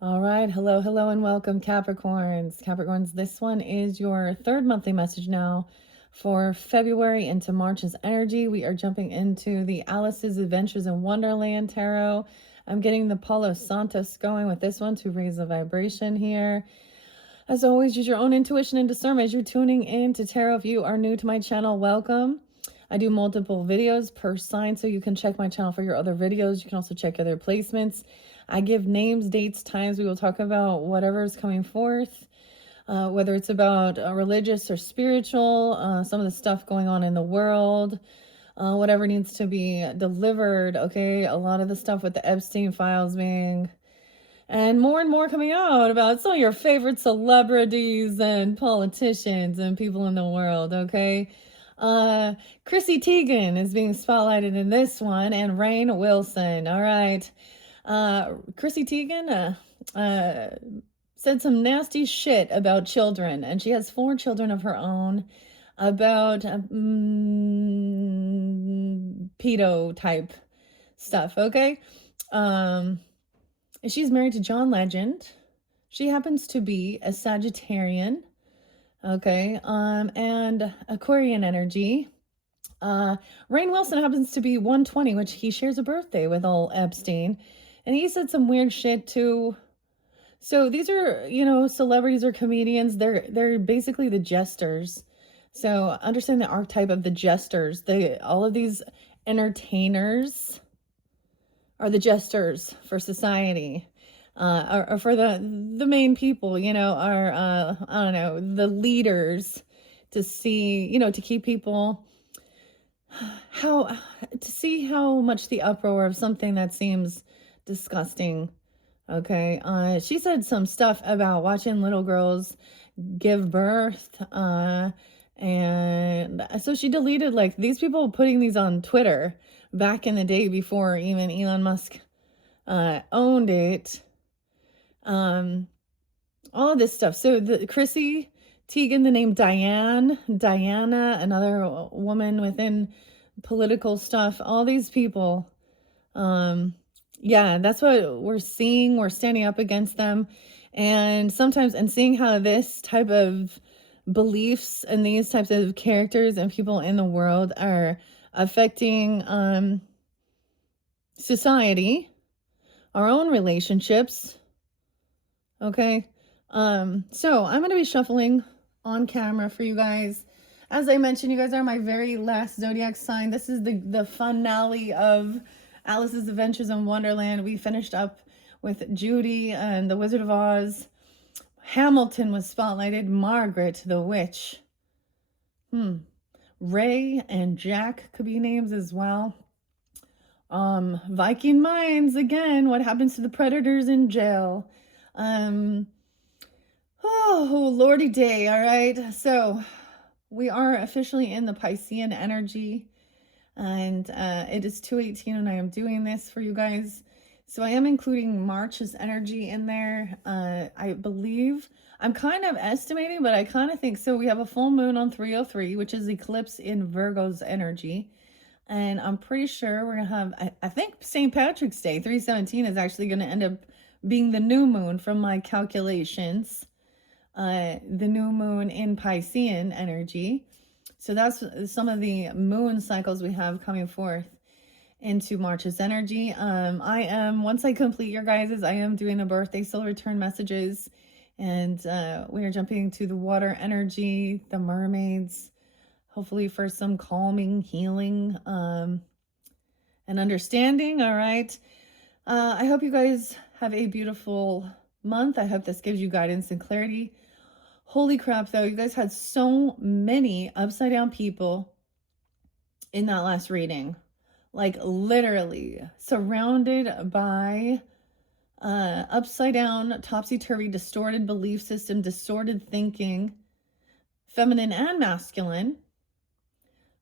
All right. Hello, hello, and welcome, Capricorns. Capricorns, this one is your third monthly message now for February into March's energy. We are jumping into the Alice's Adventures in Wonderland tarot. I'm getting the Palo Santos going with this one to raise the vibration here. As always, use your own intuition and discernment as you're tuning in to tarot. If you are new to my channel, welcome. I do multiple videos per sign, so you can check my channel for your other videos. You can also check other placements. I give names, dates, times. We will talk about whatever is coming forth, whether it's about religious or spiritual, some of the stuff going on in the world, whatever needs to be delivered, okay? A lot of the stuff with the Epstein files being... and more coming out about some of your favorite celebrities and politicians and people in the world, okay? Chrissy Teigen is being spotlighted in this one, and Rainn Wilson, all right? Chrissy Teigen said some nasty shit about children, and she has 4 children of her own, about pedo type stuff, okay? She's married to John Legend. She happens to be a Sagittarian, okay, and Aquarian energy. Rainn Wilson happens to be 120, which he shares a birthday with old Epstein. And he said some weird shit too. So these are, celebrities or comedians. They're basically the jesters. So understand the archetype of the jesters. All of these entertainers are the jesters for society. Or for the main people, are, I don't know, the leaders to see, to keep people, to see how much the uproar of something that seems disgusting, okay? She said some stuff about watching little girls give birth, and so she deleted, like, these people putting these on Twitter back in the day before even Elon Musk owned it. All of this stuff. So the Chrissy Teigen, the name Diana, another woman within political stuff, all these people, yeah, that's what we're seeing. We're standing up against them, and sometimes, and seeing how this type of beliefs and these types of characters and people in the world are affecting society, our own relationships, okay? So I'm going to be shuffling on camera for you guys. As I mentioned, you guys are my very last zodiac sign. This is the finale of Alice's Adventures in Wonderland. We finished up with Judy and the Wizard of Oz. Hamilton was spotlighted. Margaret the Witch. Ray and Jack could be names as well. Viking Mines again. What happens to the predators in jail? Oh, lordy day. All right. So we are officially in the Piscean energy, and it is 2:18 and I am doing this for you guys. So I am including March's energy in there. I believe, I'm kind of estimating, but I kind of think so. We have a full moon on 303, which is eclipse in Virgo's energy. And I'm pretty sure we're going to have, I think St. Patrick's Day, 317, is actually going to end up being the new moon from my calculations. The new moon in Piscean energy. So that's some of the moon cycles we have coming forth into March's energy. Once I complete your guys's, I am doing the birthday soul return messages, and we are jumping to the water energy, the mermaids, hopefully for some calming, healing, and understanding. All right. I hope you guys have a beautiful month. I hope this gives you guidance and clarity. Holy crap, though. You guys had so many upside down people in that last reading. Like, literally surrounded by upside down, topsy-turvy, distorted belief system, distorted thinking, feminine and masculine.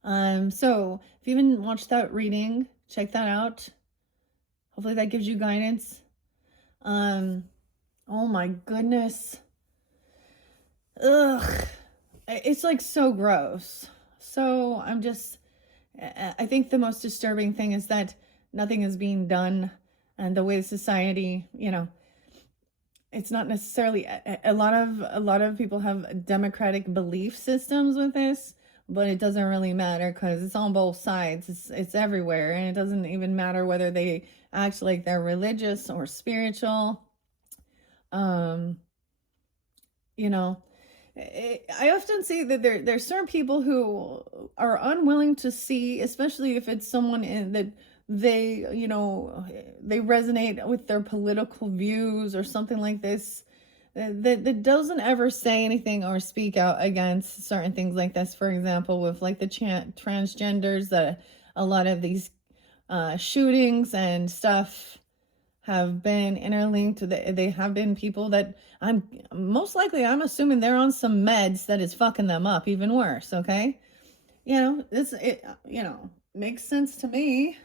So if you haven't watched that reading, check that out. Hopefully that gives you guidance. Oh my goodness. Ugh. It's like so gross. So I think the most disturbing thing is that nothing is being done, and the way society, it's not necessarily a lot of people have democratic belief systems with this, but it doesn't really matter because it's on both sides. It's everywhere, and it doesn't even matter whether they act like they're religious or spiritual. Um, you know, I often see that there's certain people who are unwilling to see, especially if it's someone that they, they resonate with their political views or something like this, that doesn't ever say anything or speak out against certain things like this. For example, with like the transgenders, that a lot of these shootings and stuff have been interlinked. They have been people that I'm assuming they're on some meds that is fucking them up even worse. Okay, it makes sense to me.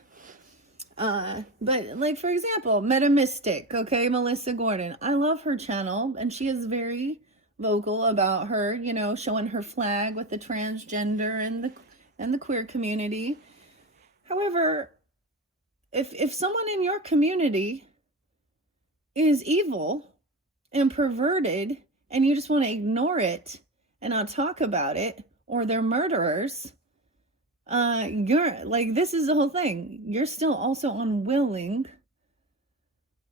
But like, for example, Meta Mystic, okay, Melissa Gordon, I love her channel, and she is very vocal about her, showing her flag with the transgender and the queer community. However, if someone in your community is evil and perverted and you just want to ignore it and not talk about it, or they're murderers, you're like, this is the whole thing. You're still also unwilling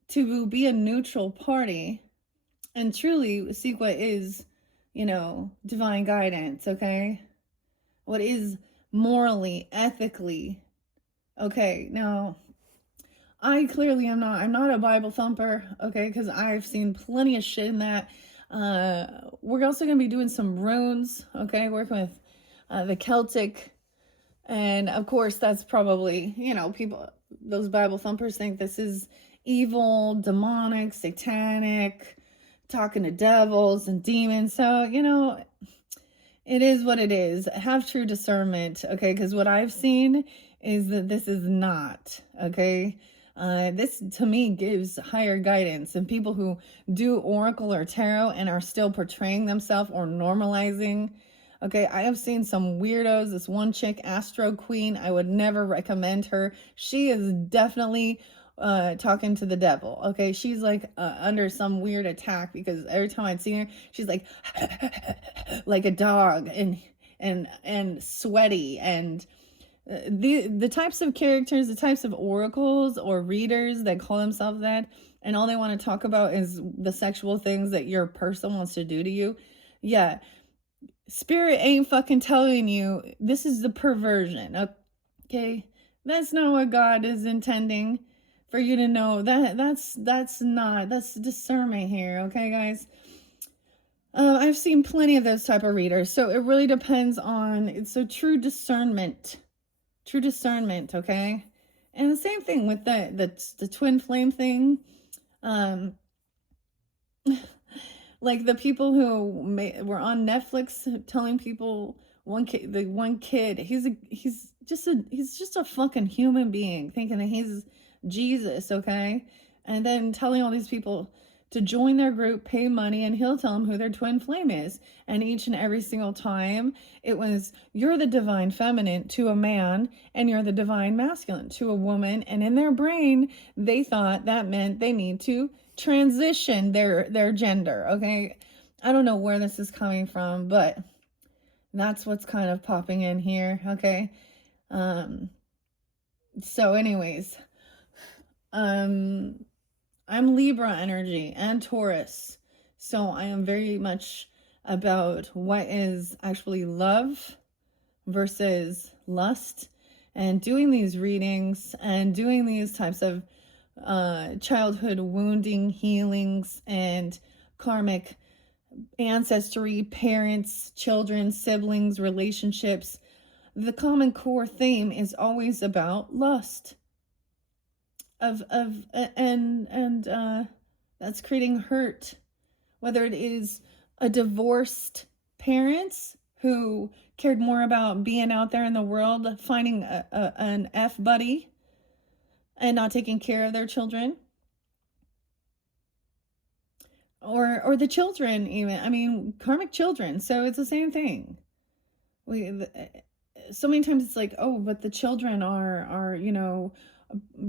to be a neutral party and truly seek what is, divine guidance, okay? What is morally, ethically, okay? Now, I clearly am not. I'm not a Bible thumper, okay? Because I've seen plenty of shit in that. We're also going to be doing some runes, okay? Working with the Celtic. And of course, that's probably, people, those Bible thumpers think this is evil, demonic, satanic, talking to devils and demons. So, it is what it is. Have true discernment, okay? Because what I've seen is that this is not, okay? This to me gives higher guidance, and people who do oracle or tarot and are still portraying themselves or normalizing. Okay, I have seen some weirdos. This one chick, Astro Queen, I would never recommend her. She is definitely talking to the devil. Okay, she's like under some weird attack, because every time I'd see her, she's like like a dog, and sweaty, and the types of characters, the types of oracles or readers that call themselves that, and all they want to talk about is the sexual things that your person wants to do to you. Yeah, spirit ain't fucking telling you this is the perversion. Okay, that's not what God is intending for you to know. That's discernment here. Okay, guys. I've seen plenty of those type of readers, so it really depends on. So true discernment, okay. And the same thing with the twin flame thing. Like the people who were on Netflix telling people, the one kid, he's just a fucking human being, thinking that he's Jesus, okay? And then telling all these people to join their group, pay money, and he'll tell them who their twin flame is. And each and every single time, it was, you're the divine feminine to a man, and you're the divine masculine to a woman. And in their brain, they thought that meant they need to transition their gender, okay? I don't know where this is coming from, but that's what's kind of popping in here, okay? So anyways, I'm Libra energy and Taurus, so I am very much about what is actually love versus lust, and doing these readings and doing these types of childhood wounding healings and karmic ancestry, parents, children, siblings, relationships. The common core theme is always about lust. And that's creating hurt, whether it is a divorced parents who cared more about being out there in the world, finding an F buddy and not taking care of their children, or the children, even, I mean, karmic children. So it's the same thing. So many times it's like, oh, but the children are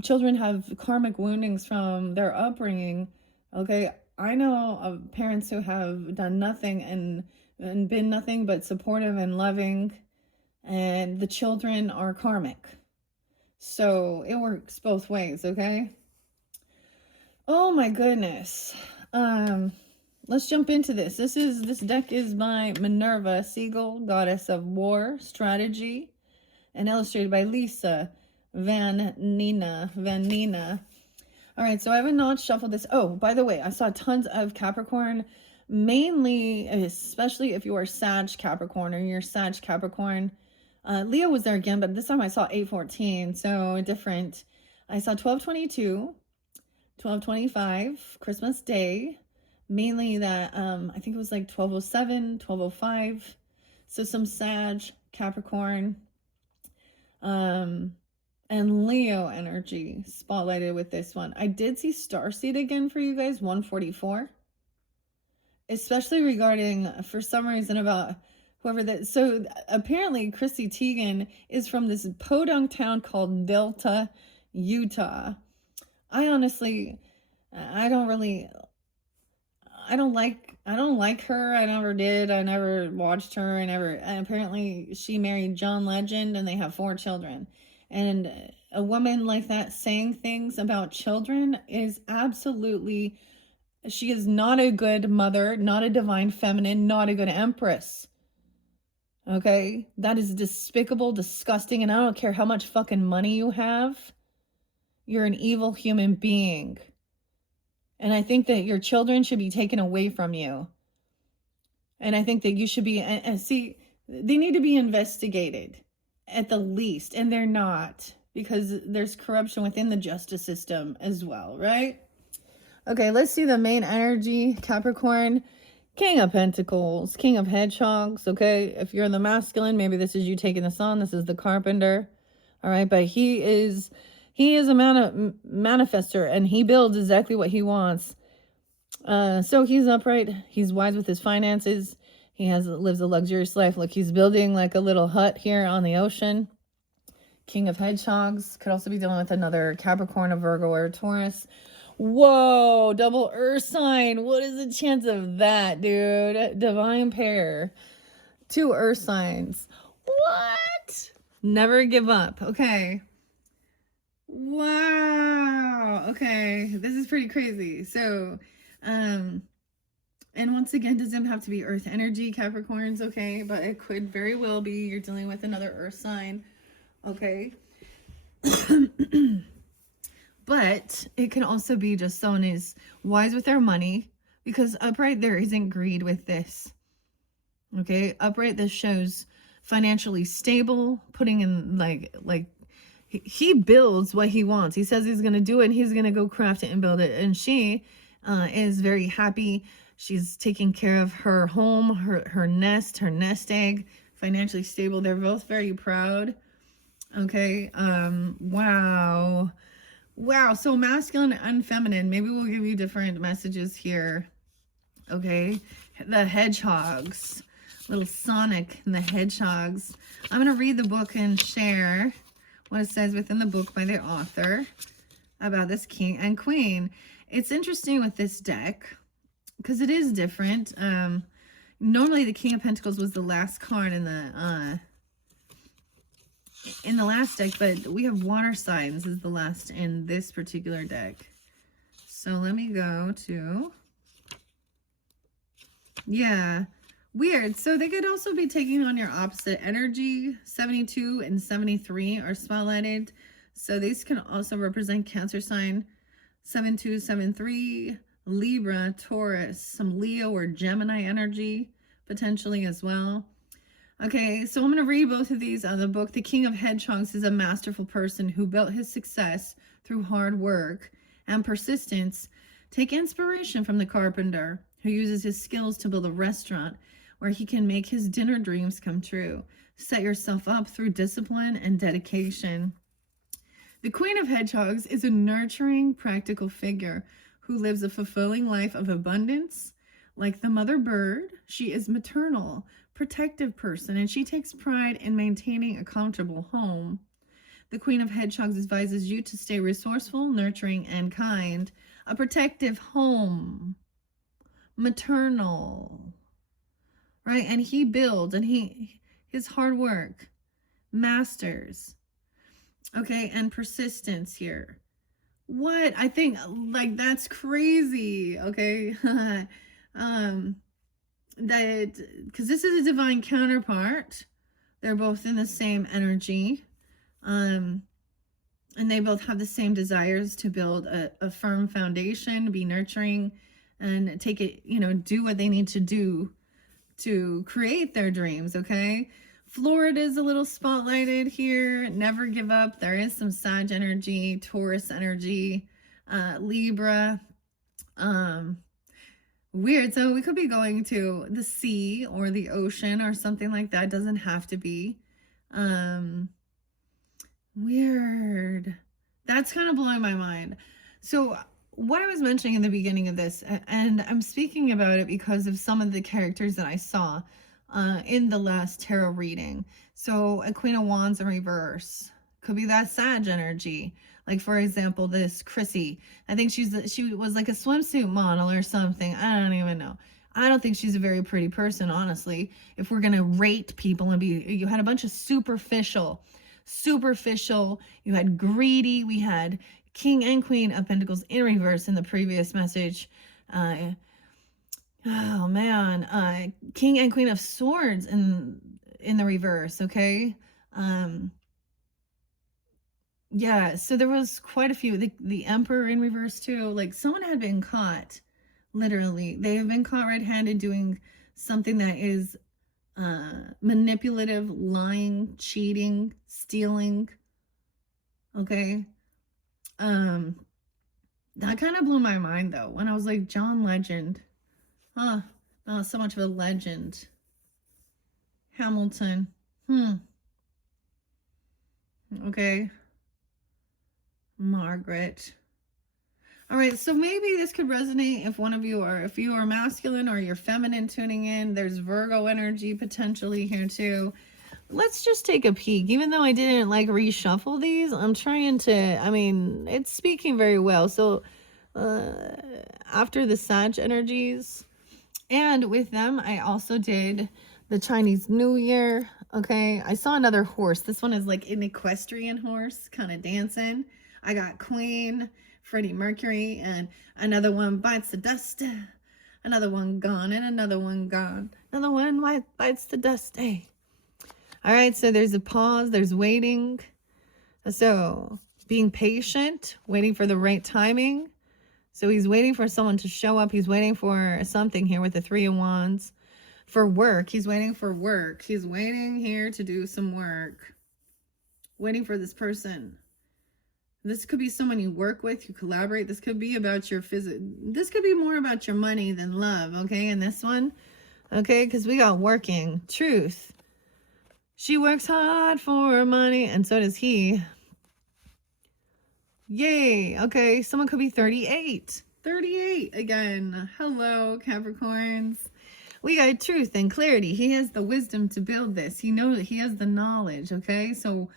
children have karmic woundings from their upbringing. Okay, I know of parents who have done nothing and been nothing but supportive and loving, and the children are karmic. So it works both ways, okay? Oh my goodness. Let's jump into this. This deck is by Minerva Siegel, Goddess of War, Strategy, and illustrated by Lisa Van Nina. All right, so I have not shuffled this. Oh, by the way, I saw tons of Capricorn, mainly, especially if you are Sag Capricorn or you're Sag Capricorn. Leo was there again, but this time I saw 814, so different. I saw 1222, 1225, Christmas Day, mainly that, I think it was like 1207, 1205. So some Sag, Capricorn, and Leo energy spotlighted with this one. I did see Starseed again for you guys, 144. Especially regarding, for some reason, about whoever that. So apparently Chrissy Teigen is from this podunk town called Delta, Utah. I honestly, I don't like her. I never did. I never watched her. And apparently she married John Legend and they have 4 children. And a woman like that saying things about children is absolutely, she is not a good mother, not a divine feminine, not a good empress. Okay? That is despicable, disgusting, and I don't care how much fucking money you have. You're an evil human being. And I think that your children should be taken away from you. And I think that you should be, and see, they need to be investigated at the least. And they're not, because there's corruption within the justice system as well, right? Okay, let's see the main energy. Capricorn, King of Pentacles, King of Hedgehogs, okay? If you're the masculine, maybe this is you taking this on. This is the Carpenter, all right? But he is a manifester, and he builds exactly what he wants. So he's upright. He's wise with his finances. He lives a luxurious life. Look, he's building like a little hut here on the ocean. King of Hedgehogs. Could also be dealing with another Capricorn, a Virgo, or a Taurus. Whoa, double earth sign. What is the chance of that, dude? Divine pair. 2 earth signs. What? Never give up. Okay. Wow. Okay. This is pretty crazy. So, and once again, doesn't have to be earth energy, Capricorns, okay? But it could very well be you're dealing with another earth sign, okay? But it can also be just someone is wise with their money, because upright, there isn't greed with this, okay? Upright, this shows financially stable, putting in like he builds what he wants. He says he's going to do it, and he's going to go craft it and build it. And she is very happy. She's taking care of her home, her nest egg, financially stable. They're both very proud. Okay. Wow. So masculine and feminine. Maybe we'll give you different messages here. Okay. The hedgehogs. Little Sonic and the Hedgehogs. I'm going to read the book and share what it says within the book by the author about this king and queen. It's interesting with this deck because it is different. Normally the King of Pentacles was the last card in the last deck, but we have water signs is the last in this particular deck. So let me go to, yeah, weird. So they could also be taking on your opposite energy. 72 and 73 are spotlighted. So these can also represent Cancer sign. 7273, Libra, Taurus, some Leo or Gemini energy potentially as well. Okay, so I'm going to read both of these out of the book. The King of Hedgehogs is a masterful person who built his success through hard work and persistence. Take inspiration from the Carpenter, who uses his skills to build a restaurant where he can make his dinner dreams come true. Set yourself up through discipline and dedication. The Queen of Hedgehogs is a nurturing, practical figure who lives a fulfilling life of abundance. Like the mother bird, she is maternal, protective person, and she takes pride in maintaining a comfortable home. The Queen of Hedgehogs advises you to stay resourceful, nurturing, and kind. A protective home. maternal, right? And he builds, and his hard work, masters, okay, and persistence here. What? I think, like, that's crazy, okay? That, because this is a divine counterpart. They're both in the same energy. And they both have the same desires to build a firm foundation, be nurturing, and take it, do what they need to do to create their dreams, okay? Florida's a little spotlighted here. Never give up. There is some Sag energy, Taurus energy, Libra. Weird. So we could be going to the sea or the ocean or something like that. Doesn't have to be. Weird. That's kind of blowing my mind. So what I was mentioning in the beginning of this, and I'm speaking about it because of some of the characters that I saw in the last tarot reading. So a Queen of Wands in reverse could be that Sag energy. Like, for example, this Chrissy. I think she was like a swimsuit model or something. I don't even know. I don't think she's a very pretty person, honestly. If we're gonna rate people and you had a bunch of superficial. You had greedy. We had King and Queen of Pentacles in reverse in the previous message. Oh man, King and Queen of Swords in the reverse. Okay. Yeah, so there was quite a few. The Emperor in reverse too. Like, someone had been caught, literally. They have been caught red-handed doing something that is manipulative, lying, cheating, stealing. Okay. That kind of blew my mind though, when I was like, John Legend. Not so much of a legend. Hamilton. Okay. Margaret. All right, so maybe this could resonate if you are masculine or you're feminine tuning in. There's Virgo energy potentially here too. Let's just take a peek. Even though I didn't like reshuffle these, I'm trying to, it's speaking very well. So after the Sag energies, and with them, I also did the Chinese New Year. Okay, I saw another horse. This one is like an equestrian horse, kind of dancing. I got Queen, Freddie Mercury, and another one bites the dust. Another one gone, and another one gone. Another one bites the dust. Hey. All right, so there's a pause. There's waiting. So being patient, waiting for the right timing. So he's waiting for someone to show up. He's waiting for something here with the Three of Wands. For work. He's waiting for work. He's waiting here to do some work. Waiting for this person. This could be someone you work with, you collaborate. This could be about your this could be more about your money than love, okay? In this one, okay? Because we got working. Truth. She works hard for money, and so does he. Yay. Okay, someone could be 38. 38 again. Hello, Capricorns. We got truth and clarity. He has the wisdom to build this. He knows that he has the knowledge, okay? So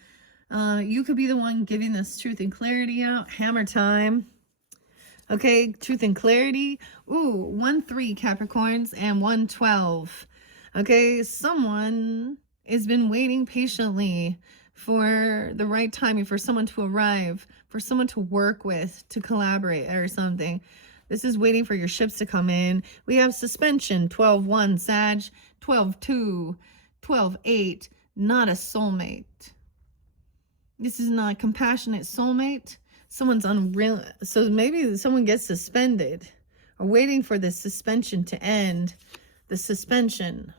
you could be the one giving this truth and clarity out. Hammer time. Okay, truth and clarity. Ooh, 1-3 Capricorns and 1-12. Okay, someone has been waiting patiently for the right timing, for someone to arrive, for someone to work with, to collaborate or something. This is waiting for your ships to come in. We have suspension, 12-1 Sag, 12-2, 12-8, not a soulmate. This is not a compassionate soulmate. Someone's unreal. So maybe someone gets suspended or waiting for the suspension to end. The suspension.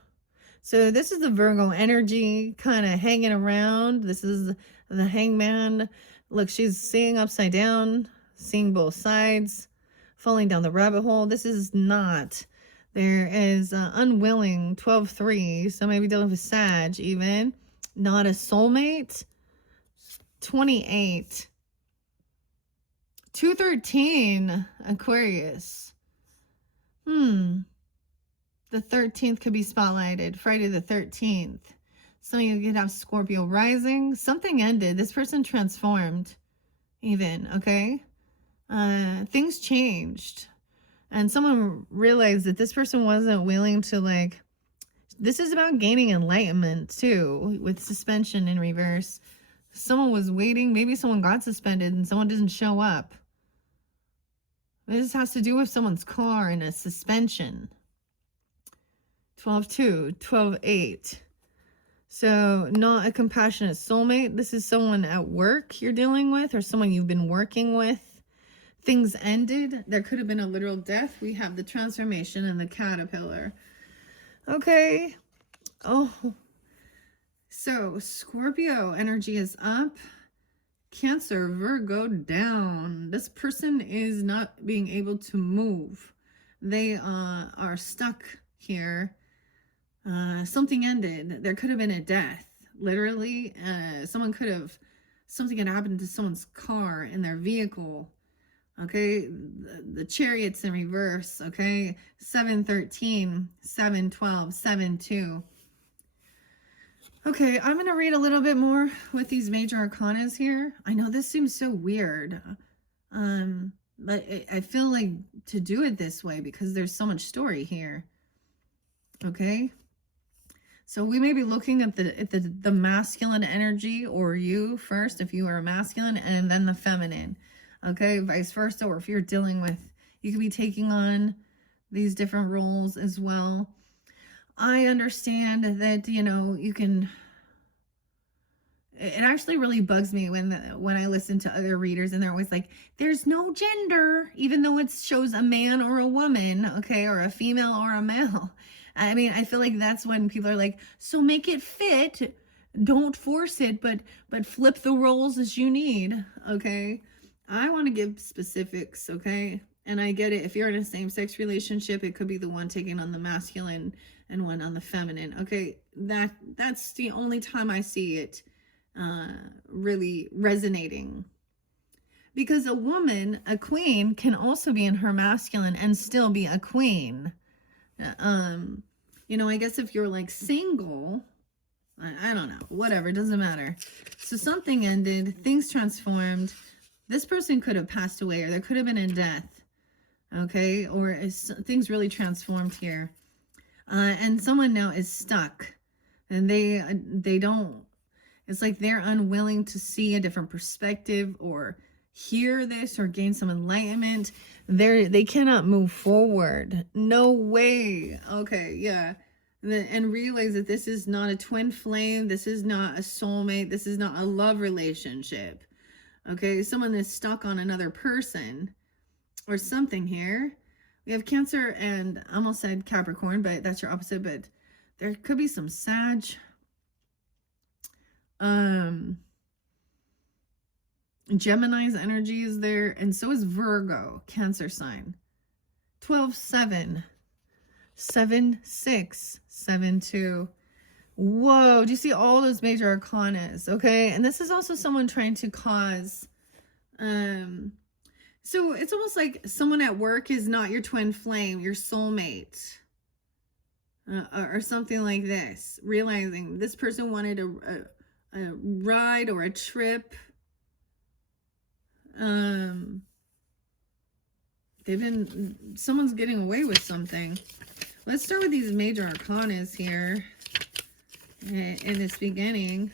So this is the Virgo energy kind of hanging around. This is the Hangman. Look, she's seeing upside down, seeing both sides, falling down the rabbit hole. This is not. There is unwilling 12-3. So maybe dealing with Sag even. Not a soulmate. 28. 213 Aquarius. The 13th could be spotlighted. Friday the 13th. Some of you could have Scorpio rising. Something ended. This person transformed even, okay? Things changed. And someone realized that this person wasn't willing to, like, this is about gaining enlightenment too, with suspension in reverse. Someone was waiting. Maybe someone got suspended and someone didn't show up. This has to do with someone's car and a suspension. 12-2, 12-8. So not a compassionate soulmate. This is someone at work you're dealing with, or someone you've been working with. Things ended. There could have been a literal death. We have the transformation and the caterpillar. Okay. Oh. So Scorpio energy is up. Cancer, Virgo down. This person is not being able to move. They are stuck here. Something ended. There could have been a death. Literally, something had happened to someone's car in their vehicle. Okay, the Chariot's in reverse. Okay, 7-13, 7-12, 7-2. Okay, I'm going to read a little bit more with these major arcanas here. I know this seems so weird, but I feel like to do it this way because there's so much story here. Okay, so we may be looking at the masculine energy, or you first if you are a masculine, and then the feminine. Okay, vice versa, or if you're dealing with, you could be taking on these different roles as well. I understand that, you know, you can, it actually really bugs me when I listen to other readers and they're always like, there's no gender, even though it shows a man or a woman, okay, or a female or a male. I mean, I feel like that's when people are like, so make it fit, don't force it, but flip the roles as you need, okay? I want to give specifics, okay? And I get it. If you're in a same-sex relationship, it could be the one taking on the masculine and one on the feminine. Okay, that's the only time I see it really resonating. Because a woman, a queen, can also be in her masculine and still be a queen. You know, I guess if you're like single, I don't know, whatever, it doesn't matter. So something ended, things transformed. This person could have passed away, or there could have been a death, okay? Or things really transformed here. And someone now is stuck, and they don't, it's like they're unwilling to see a different perspective or hear this or gain some enlightenment. They cannot move forward. No way. Okay, yeah. And realize that this is not a twin flame. This is not a soulmate. This is not a love relationship. Okay, someone is stuck on another person or something here. We have Cancer and I almost said Capricorn, but that's your opposite. But there could be some Sag. Gemini's energy is there, and so is Virgo, Cancer sign. 12-7, 7-6, 7-2. Whoa, do you see all those major arcanas? Okay, and this is also someone trying to cause, so it's almost like someone at work is not your twin flame, your soulmate, or something like this. Realizing this person wanted a ride or a trip. Someone's getting away with something. Let's start with these major arcanas here in this beginning.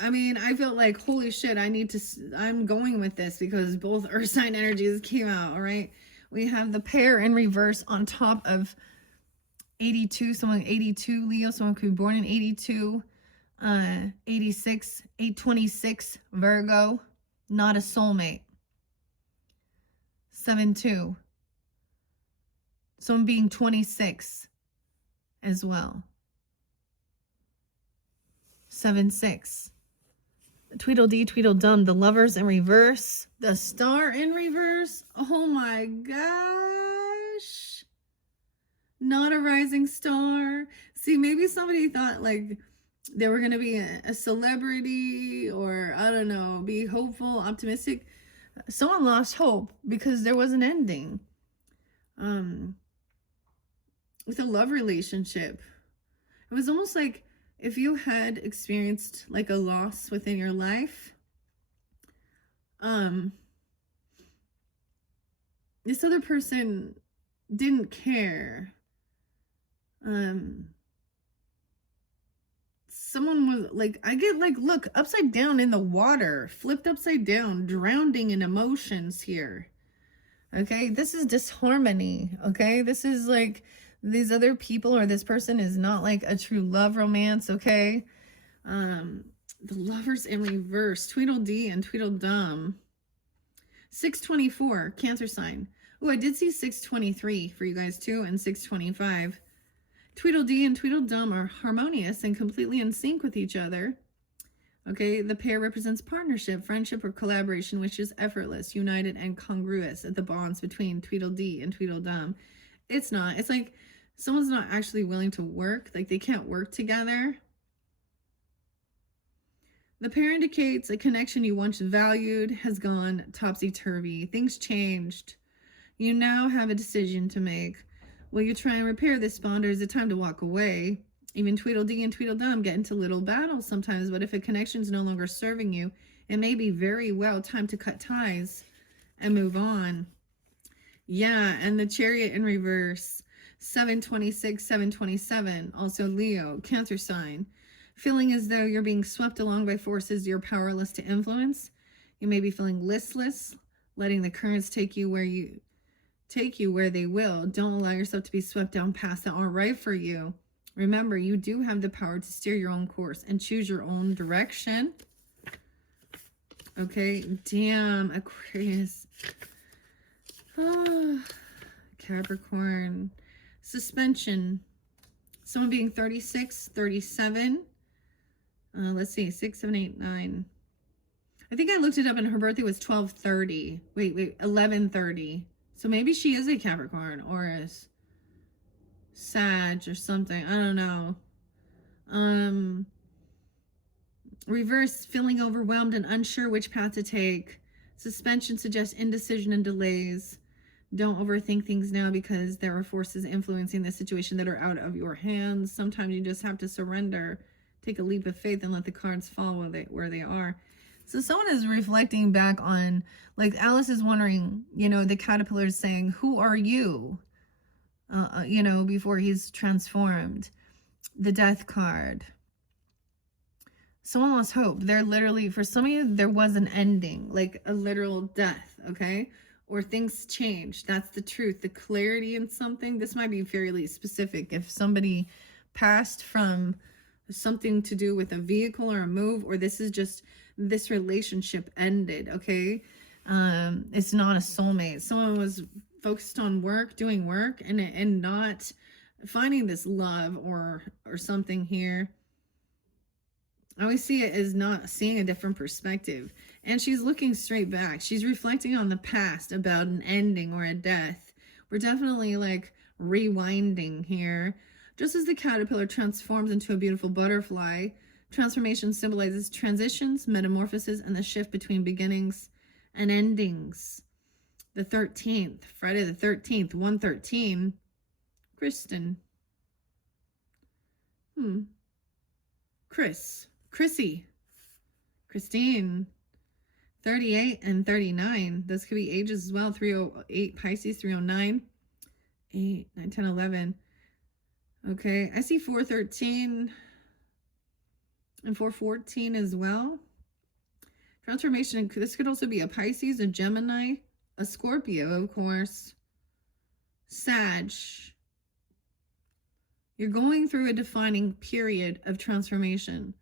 I mean, I felt like, holy shit, I'm going with this because both earth sign energies came out, all right? We have the pair in reverse on top of 82, someone 82 Leo, someone could be born in 82, 86, 826 Virgo, not a soulmate. 7-2. Someone being 26 as well. 7-6. Tweedledee, Tweedledum. The Lovers in reverse. The Star in reverse. Oh my gosh. Not a rising star. See, maybe somebody thought like they were going to be a celebrity, or I don't know, be hopeful, optimistic. Someone lost hope because there was an ending. With a love relationship, it was almost like if you had experienced like a loss within your life, this other person didn't care. Someone was like, I get like, look, upside down in the water, flipped upside down, drowning in emotions here. Okay, this is disharmony. Okay, this is like these other people or this person is not like a true love romance. Okay, the lovers in reverse, Tweedledee and Tweedledum. 624, Cancer sign. Oh, I did see 623 for you guys too, and 625. Tweedledee and Tweedledum are harmonious and completely in sync with each other. Okay, the pair represents partnership, friendship, or collaboration, which is effortless, united, and congruous at the bonds between Tweedledee and Tweedledum. It's not. It's like someone's not actually willing to work. Like they can't work together. The pair indicates a connection you once valued has gone topsy-turvy. Things changed. You now have a decision to make. Will you try and repair this bond, or is it time to walk away? Even Tweedledee and Tweedledum get into little battles sometimes, but if a connection is no longer serving you, it may be very well time to cut ties and move on. Yeah, and the Chariot in reverse, 726, 727, also Leo, Cancer sign. Feeling as though you're being swept along by forces you're powerless to influence. You may be feeling listless, letting the currents take you where they will. Don't allow yourself to be swept down paths that aren't right for you. Remember, you do have the power to steer your own course and choose your own direction. Okay, damn, Aquarius. Oh, Capricorn. Suspension. Someone being 36, 37. Let's see, 6, 7, 8, 9. I think I looked it up and her birthday was 12/30. Wait, 11/30. So maybe she is a Capricorn or a Sag or something. I don't know. Reverse, feeling overwhelmed and unsure which path to take. Suspension suggests indecision and delays. Don't overthink things now because there are forces influencing the situation that are out of your hands. Sometimes you just have to surrender, take a leap of faith, and let the cards fall where they are. So someone is reflecting back on, like Alice is wondering, the caterpillar is saying, who are you? Before he's transformed. The Death card. Someone lost hope. They're literally, for some of you, there was an ending, like a literal death, okay? Or things changed. That's the truth. The clarity in something. This might be fairly specific. If somebody passed from something to do with a vehicle or a move, or this is just, this relationship ended, okay? It's not a soulmate. Someone was focused on work, doing work, and not finding this love or something here. I always see it as not seeing a different perspective. And she's looking straight back. She's reflecting on the past about an ending or a death. We're definitely like rewinding here. Just as the caterpillar transforms into a beautiful butterfly, transformation symbolizes transitions, metamorphoses, and the shift between beginnings and endings. The 13th, Friday the 13th, 113. Kristen. Chrissy. Christine. 38 and 39. Those could be ages as well. 308 Pisces, 309. 8, 9, 10, 11. Okay, I see 413 and 414 as well. Transformation. This could also be a Pisces, a Gemini, a Scorpio, of course. Sag. You're going through a defining period of transformation.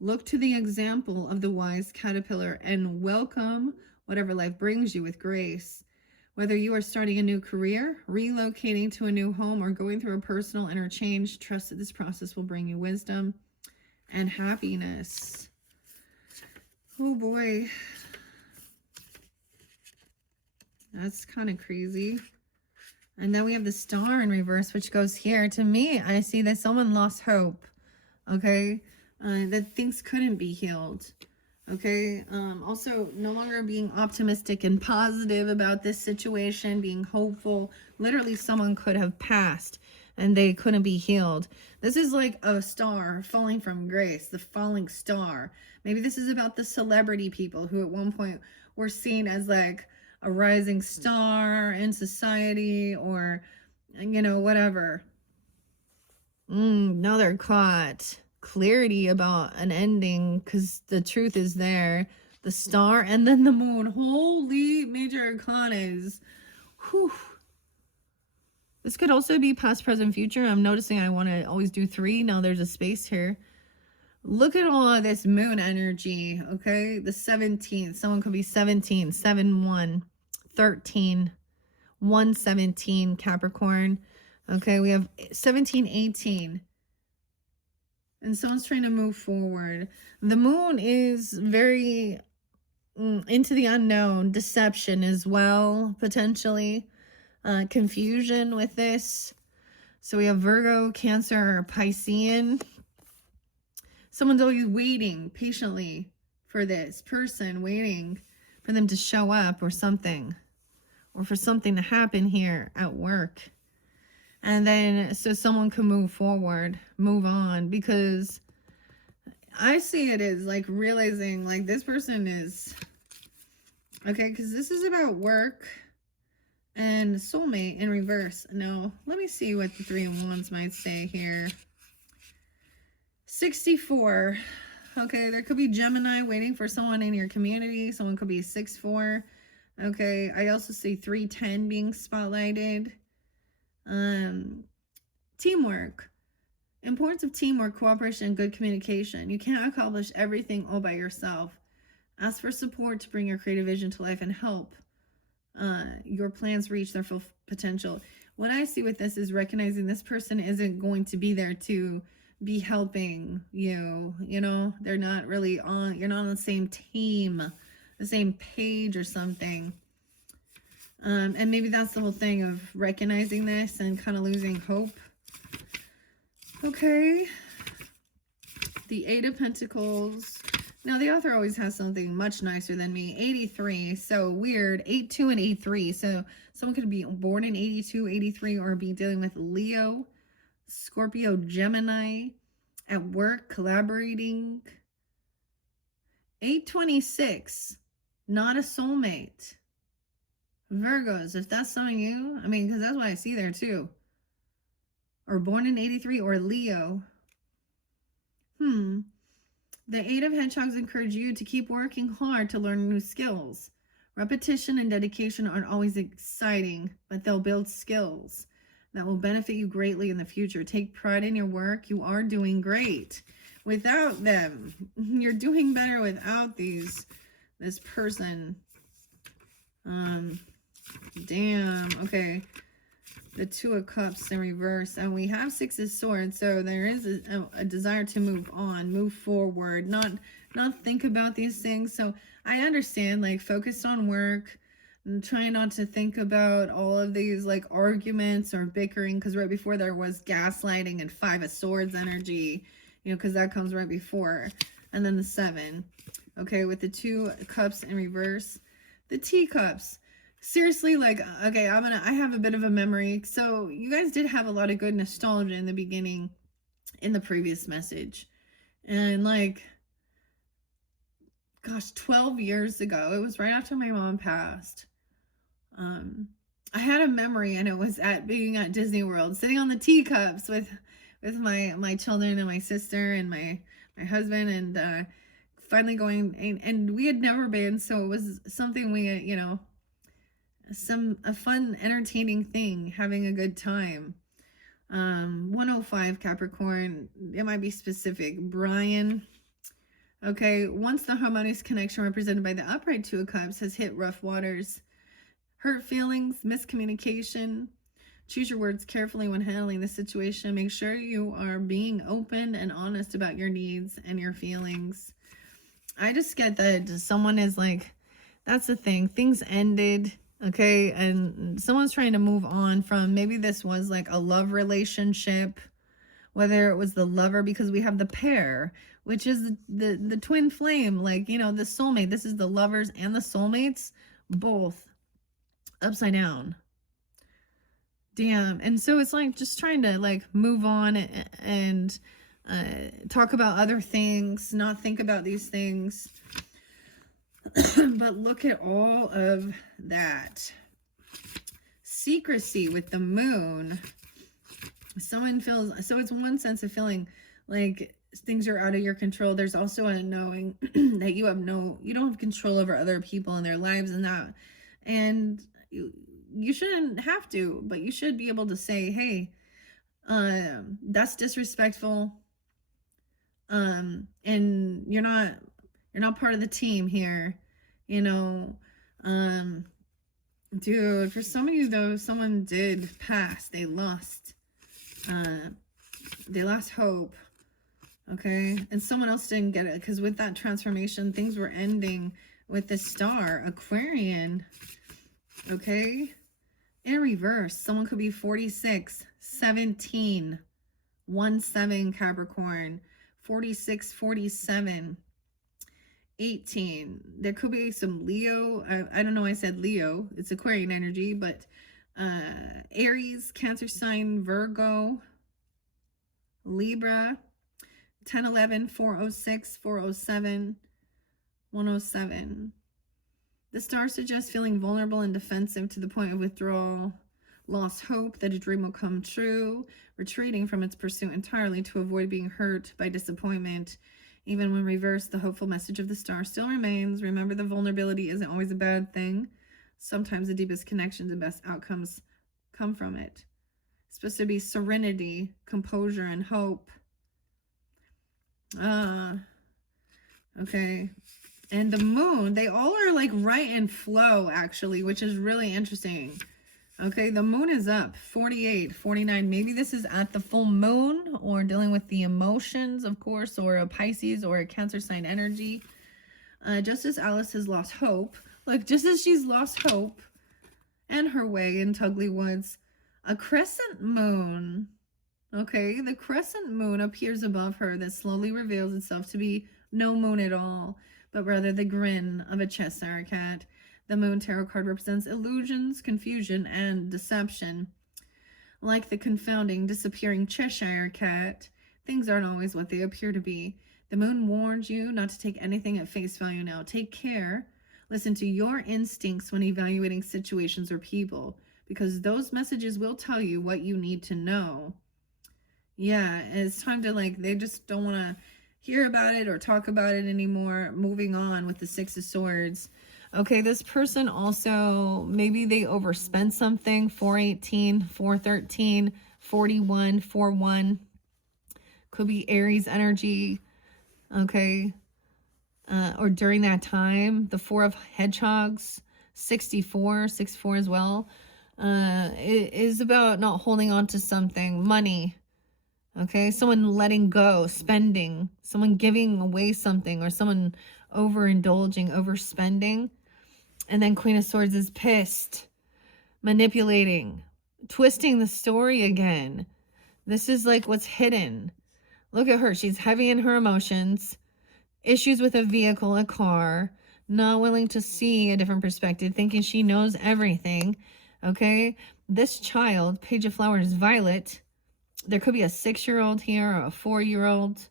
Look to the example of the wise caterpillar and welcome whatever life brings you with grace. Whether you are starting a new career, relocating to a new home, or going through a personal interchange, trust that this process will bring you wisdom and happiness. Oh boy. That's kind of crazy. And then we have the Star in reverse, which goes here. To me, I see that someone lost hope. Okay? That things couldn't be healed. Okay? Also, no longer being optimistic and positive about this situation, being hopeful. Literally, someone could have passed and they couldn't be healed. This is like a star falling from grace, the falling star. Maybe this is about the celebrity people who at one point were seen as like a rising star in society, or you know, whatever. Now they're caught. Clarity about an ending, because the truth is there. The star and then the moon. Holy major arcanas. Whew. This could also be past, present, future. I'm noticing I want to always do 3. Now there's a space here. Look at all of this moon energy, okay? The 17th. Someone could be 17, 7-1, 13, 117, Capricorn. Okay, we have 17, 18. And someone's trying to move forward. The moon is very into the unknown, deception as well, potentially. Confusion with this. So we have Virgo, Cancer, Piscean. Someone's always waiting patiently for this person, waiting for them to show up or something, or for something to happen here at work. And then so someone can move forward, move on, because I see it as like realizing like this person is okay, because this is about work. And soulmate in reverse. No, let me see what the 3 of Wands might say here. 64. Okay, there could be Gemini waiting for someone in your community. Someone could be 6-4. Okay, I also see 310 being spotlighted. Teamwork. Importance of teamwork, cooperation, and good communication. You can't accomplish everything all by yourself. Ask for support to bring your creative vision to life and help your plans reach their full potential. What I see with this is recognizing this person isn't going to be there to be helping you. You know, they're not really on, you're not on the same team, the same page or something. And maybe that's the whole thing of recognizing this and kind of losing hope. Okay. The 8 of Pentacles. Now, the author always has something much nicer than me. 83, so weird. 82 and 83. So someone could be born in 82, 83, or be dealing with Leo, Scorpio, Gemini, at work, collaborating. 826, not a soulmate. Virgos, if that's some of you, I mean, because that's what I see there too. Or born in 83, or Leo. The 8 of Hedgehogs encourage you to keep working hard to learn new skills. Repetition and dedication aren't always exciting, but they'll build skills that will benefit you greatly in the future. Take pride in your work. You are doing great. Without them, you're doing better without this person. Damn. Okay. The 2 of Cups in reverse, and we have 6 of Swords, so there is a desire to move on, move forward, not think about these things. So I understand, like, focus on work and try not to think about all of these like arguments or bickering, because right before there was gaslighting and 5 of Swords energy, you know, because that comes right before. And then the 7, okay, with the 2 Cups in reverse, the Teacups. Seriously, like, okay, I have a bit of a memory. So you guys did have a lot of good nostalgia in the beginning, in the previous message. And like, gosh, 12 years ago, it was right after my mom passed. I had a memory, and it was being at Disney World, sitting on the teacups with my children and my sister and my husband, and finally going, and we had never been, so it was something we, you know, a fun, entertaining thing, having a good time. 105 Capricorn, it might be specific. Brian. Okay, once the harmonious connection represented by the upright 2 of Cups has hit rough waters, hurt feelings, miscommunication, choose your words carefully when handling the situation. Make sure you are being open and honest about your needs and your feelings. I just get that someone is like, that's the thing, things ended. Okay, and someone's trying to move on from, maybe this was like a love relationship, whether it was the lover, because we have the pair, which is the twin flame, like, you know, the soulmate. This is the lovers and the soulmates, both upside down. Damn. And so it's like just trying to like move on and talk about other things, not think about these things. But look at all of that. secrecy with the moon. Someone feels, so it's one sense of feeling like things are out of your control. There's also a knowing that you don't have control over other people and their lives and that. And you shouldn't have to, but you should be able to say, hey, that's disrespectful. And you're not part of the team here, you know. Dude, for some of you though, someone did pass. They lost hope. Okay, and someone else didn't get it, because with that transformation, things were ending with the star, Aquarian. Okay, in reverse, someone could be 46, 17, 17 Capricorn, 46, 47, 18. There could be some Leo. I don't know why I said Leo. It's Aquarian energy, but Aries, Cancer sign, Virgo, Libra, 10, 11, 406, 407, 107. The star suggests feeling vulnerable and defensive to the point of withdrawal, lost hope that a dream will come true, retreating from its pursuit entirely to avoid being hurt by disappointment. Even when reversed, the hopeful message of the star still remains. Remember, the vulnerability isn't always a bad thing. Sometimes the deepest connections and best outcomes come from it. It's supposed to be serenity, composure, and hope. Okay. And the moon, they all are like right in flow, actually, which is really interesting. Okay, the moon is up, 48, 49. Maybe this is at the full moon, or dealing with the emotions, of course, or a Pisces or a Cancer sign energy. Just as Alice has lost hope, like just as she's lost hope and her way in Tugly Woods, a crescent moon, okay, the crescent moon appears above her that slowly reveals itself to be no moon at all, but rather the grin of a Cheshire cat. The moon tarot card represents illusions, confusion, and deception. Like the confounding, disappearing Cheshire cat, things aren't always what they appear to be. The moon warns you not to take anything at face value now. Take care. Listen to your instincts when evaluating situations or people, because those messages will tell you what you need to know. Yeah, it's time to, like, they just don't want to hear about it or talk about it anymore. Moving on with the Six of Swords. Okay, this person also, maybe they overspent something. 418, 413, 41, 41. Could be Aries energy. Okay. Or during that time, the Four of Hedgehogs, 64 as well. It is about not holding on to something. Money. Okay, someone letting go, spending, someone giving away something, or someone overindulging, overspending. And then Queen of Swords is pissed, manipulating, twisting the story again. This is like what's hidden. Look at her. She's heavy in her emotions, issues with a vehicle, a car, not willing to see a different perspective, thinking she knows everything. Okay, this child, Page of Flowers, Violet. There could be a 6-year-old here or a 4-year-old.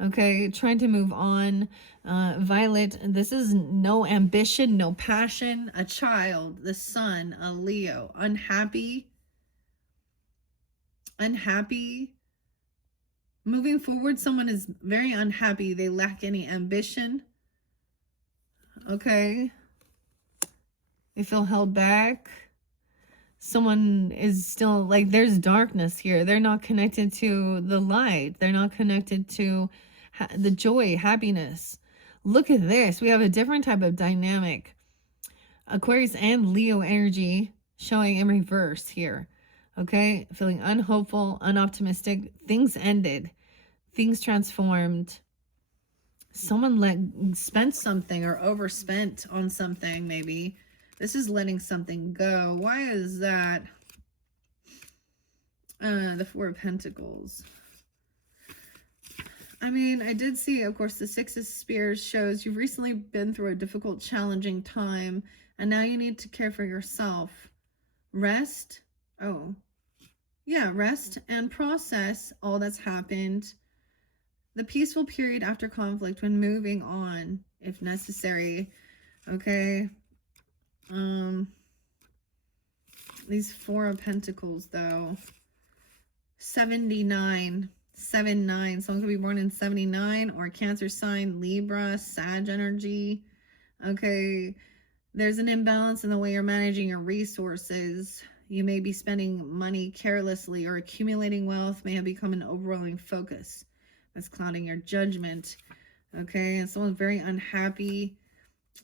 Okay, trying to move on. Violet, this is no ambition, no passion. A child, the sun, a Leo. Unhappy. Moving forward, someone is very unhappy. They lack any ambition. Okay. They feel held back. Someone is still, like, there's darkness here. They're not connected to the light. They're not connected to the joy, happiness. Look at this. We have a different type of dynamic. Aquarius and Leo energy showing in reverse here. Okay, feeling unhopeful, unoptimistic. Things ended. Things transformed. Someone spent something or overspent on something, maybe. This is letting something go. Why is that? The Four of Pentacles. I mean, I did see, of course, the Six of Spears shows you've recently been through a difficult, challenging time, and now you need to care for yourself. Rest. Oh, yeah, rest and process all that's happened. The peaceful period after conflict when moving on, if necessary. Okay. These Four of Pentacles, though. 79. 7-9. Someone could be born in 79, or Cancer sign, Libra, Sag energy. Okay. There's an imbalance in the way you're managing your resources. You may be spending money carelessly, or accumulating wealth may have become an overwhelming focus that's clouding your judgment. Okay. And someone's very unhappy.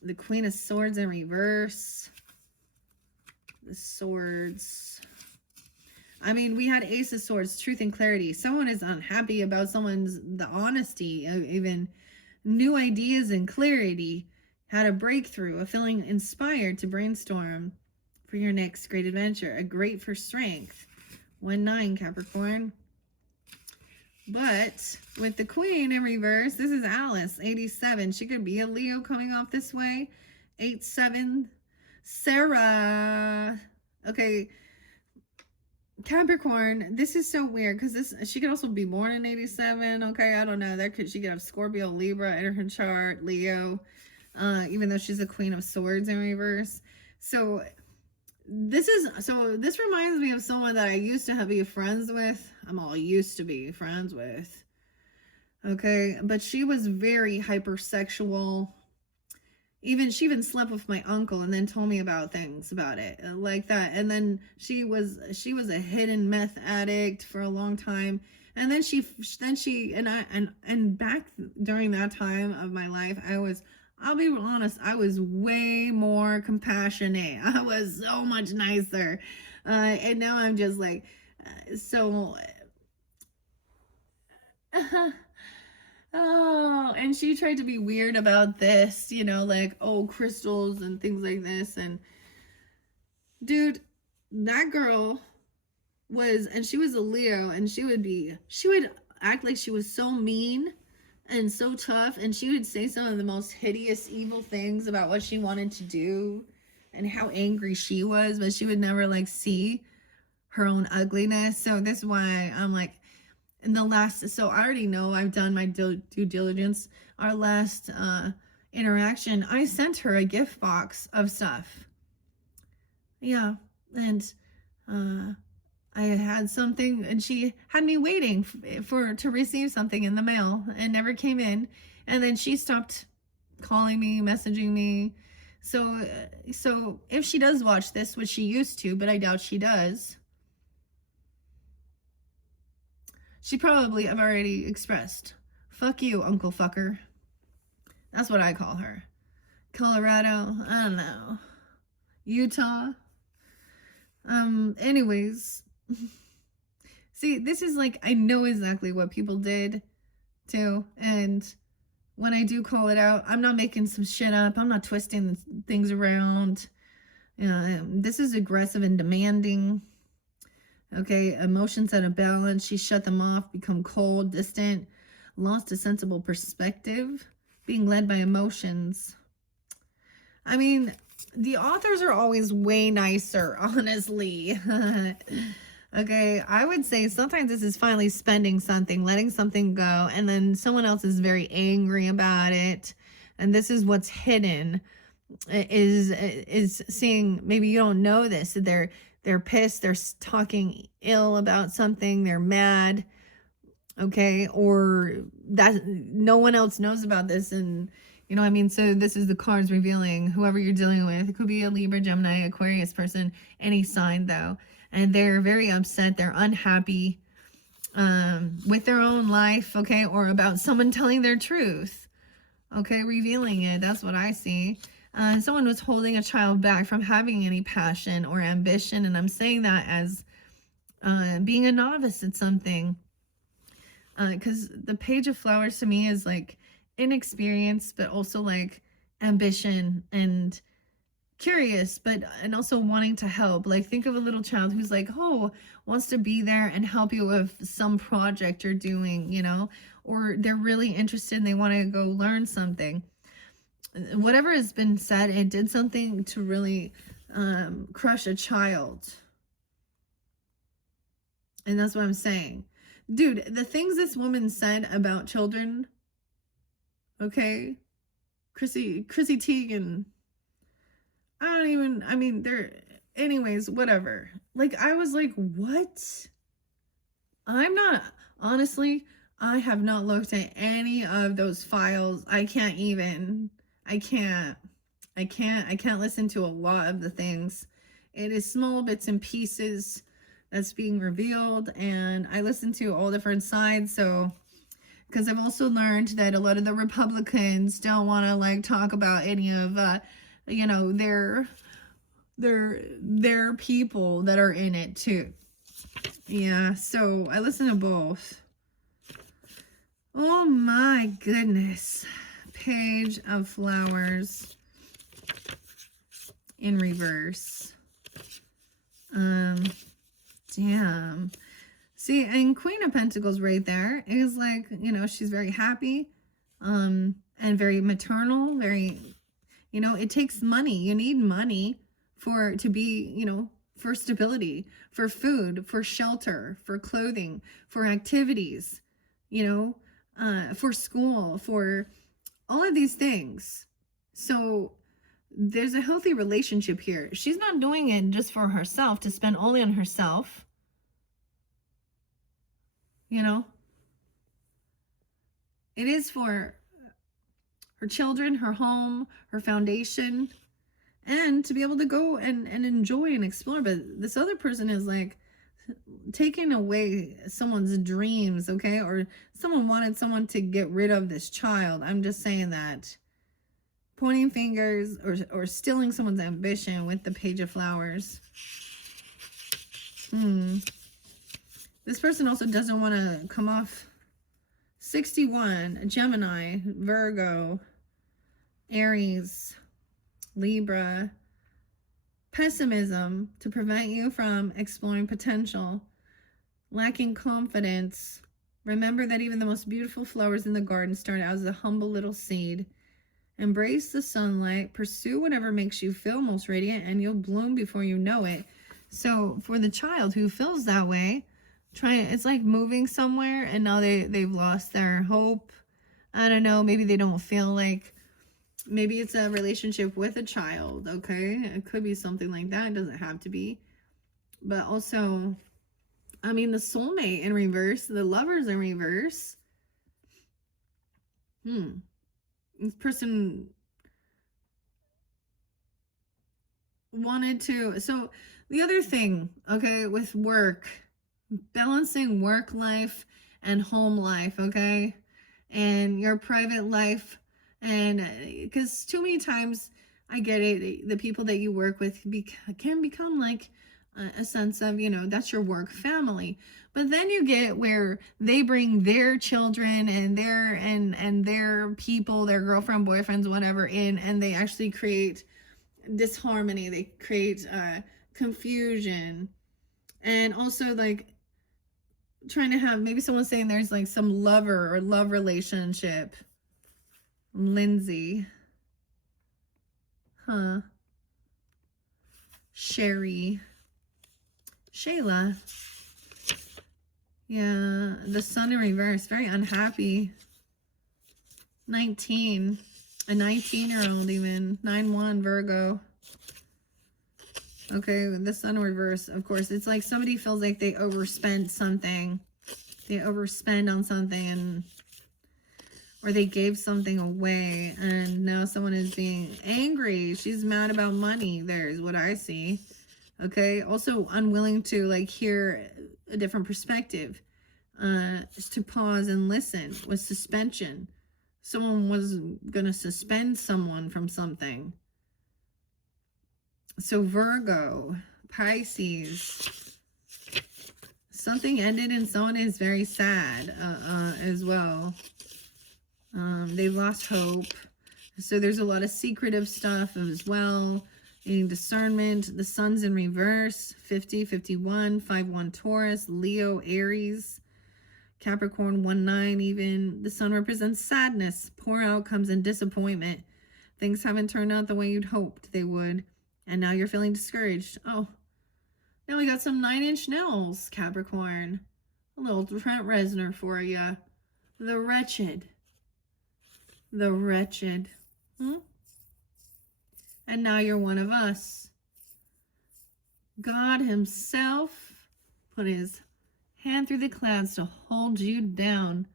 The Queen of Swords in reverse. The Swords. I mean, we had Ace of Swords, truth and clarity. Someone is unhappy about the honesty, even new ideas and clarity. Had a breakthrough, a feeling inspired to brainstorm for your next great adventure. A great for strength. 1-9, Capricorn. But with the Queen in reverse, this is Alice, 87. She could be a Leo coming off this way. 8-7. Sarah. Okay. Capricorn, this is so weird because she could also be born in 87. Okay, I don't know. She could have Scorpio, Libra in her chart, Leo, even though she's a Queen of Swords in reverse. So this reminds me of someone that I used to be friends with. I'm all used to be friends with. Okay, but she was very hypersexual. She even slept with my uncle and then told me about things about it like that. And then she was a hidden meth addict for a long time. And then and back during that time of my life, I'll be honest, I was way more compassionate. I was so much nicer. And now I'm just like, so, oh, and she tried to be weird about this, like, oh, crystals and things like this. And dude, that girl she was a Leo, and she would act like she was so mean and so tough, and she would say some of the most hideous, evil things about what she wanted to do and how angry she was, but she would never see her own ugliness. So this is why I'm like, so I already know I've done my due diligence. Our last interaction, I sent her a gift box of stuff. Yeah, and I had something, and she had me waiting to receive something in the mail, and never came in. And then she stopped calling me, messaging me. So if she does watch this, which she used to, but I doubt she does, she probably have already expressed, fuck you, Uncle Fucker. That's what I call her. Colorado, I don't know. Utah. Anyways. See, this is I know exactly what people did too. And when I do call it out, I'm not making some shit up. I'm not twisting things around. This is aggressive and demanding. Okay, emotions out of balance. She shut them off, become cold, distant, lost a sensible perspective, being led by emotions. I mean, the authors are always way nicer, honestly. Okay, I would say sometimes this is finally spending something, letting something go, and then someone else is very angry about it. And this is what's hidden, is seeing, maybe you don't know this, they're pissed, they're talking ill about something, they're mad, okay, or that no one else knows about this, and so this is the cards revealing whoever you're dealing with. It could be a Libra, Gemini, Aquarius person, any sign though, and they're very upset, they're unhappy with their own life, okay, or about someone telling their truth, okay, revealing it. That's what I see. Someone was holding a child back from having any passion or ambition. And I'm saying that as being a novice at something. Because the Page of Flowers to me is inexperience, but also ambition and curious, and also wanting to help. Think of a little child who's wants to be there and help you with some project you're doing, or they're really interested and they want to go learn something. Whatever has been said, it did something to really crush a child. And that's what I'm saying. Dude, the things this woman said about children, okay? Chrissy Teigen, they're anyways, whatever. Like, I was like, what? I'm not, honestly, I have not looked at any of those files. I can't even, I can't, I can't listen to a lot of the things. It is small bits and pieces that's being revealed, and I listen to all different sides. So, because I've also learned that a lot of the Republicans don't want to like talk about any of, you know, their people that are in it too. Yeah, so I listen to both. Oh my goodness. Page of Flowers in reverse. Damn. See, and Queen of Pentacles right there is like, you know, she's very happy, and very maternal, very, you know, it takes money. You need money to be, you know, for stability, for food, for shelter, for clothing, for activities, you know, for school, for all of these things. So there's a healthy relationship here. She's not doing it just for herself, to spend only on herself, you know. It is for her children, her home, her foundation, and to be able to go and enjoy and explore. But this other person is like taking away someone's dreams, okay? Or someone wanted someone to get rid of this child. I'm just saying that. Pointing fingers or stealing someone's ambition with the Page of Flowers. This person also doesn't want to come off 61, Gemini, Virgo, Aries, Libra. Pessimism to prevent you from exploring potential. Lacking confidence. Remember that even the most beautiful flowers in the garden start out as a humble little seed. Embrace the sunlight. Pursue whatever makes you feel most radiant, and you'll bloom before you know it. So for the child who feels that way, it's like moving somewhere and now they've lost their hope. I don't know, maybe they don't feel like, maybe it's a relationship with a child, okay? It could be something like that. It doesn't have to be. But also, I mean, the soulmate in reverse, the lovers in reverse. This person wanted to, so the other thing, okay, with work, balancing work life and home life, okay, and your private life, and because too many times, I get it, the people that you work with can become like a sense of, you know, that's your work family. But then you get where they bring their children and their people, their girlfriend, boyfriends, whatever, in, and they actually create disharmony. They create confusion, and also like trying to have, maybe someone's saying there's like some lover or love relationship. Lindsay, Sherry, Shayla. Yeah, the sun in reverse, very unhappy. 19, a 19-year-old even, 9-1 Virgo. Okay, the sun in reverse, of course, it's like somebody feels like they overspent something. They overspend on something, or they gave something away, and now someone is being angry. She's mad about money. There's what I see. Okay, also unwilling to like hear a different perspective, just to pause and listen with suspension. Someone was gonna suspend someone from something. So Virgo, Pisces, something ended and someone is very sad as well. They lost hope. So there's a lot of secretive stuff as well. Needing discernment. The sun's in reverse. 50, 51, 5-1 Taurus, Leo, Aries, Capricorn, 1-9 even. The sun represents sadness, poor outcomes, and disappointment. Things haven't turned out the way you'd hoped they would, and now you're feeling discouraged. Oh, now we got some 9-inch nails, Capricorn. A little Trent Reznor for you. The wretched. The wretched. And now you're one of us. God himself put his hand through the clouds to hold you down.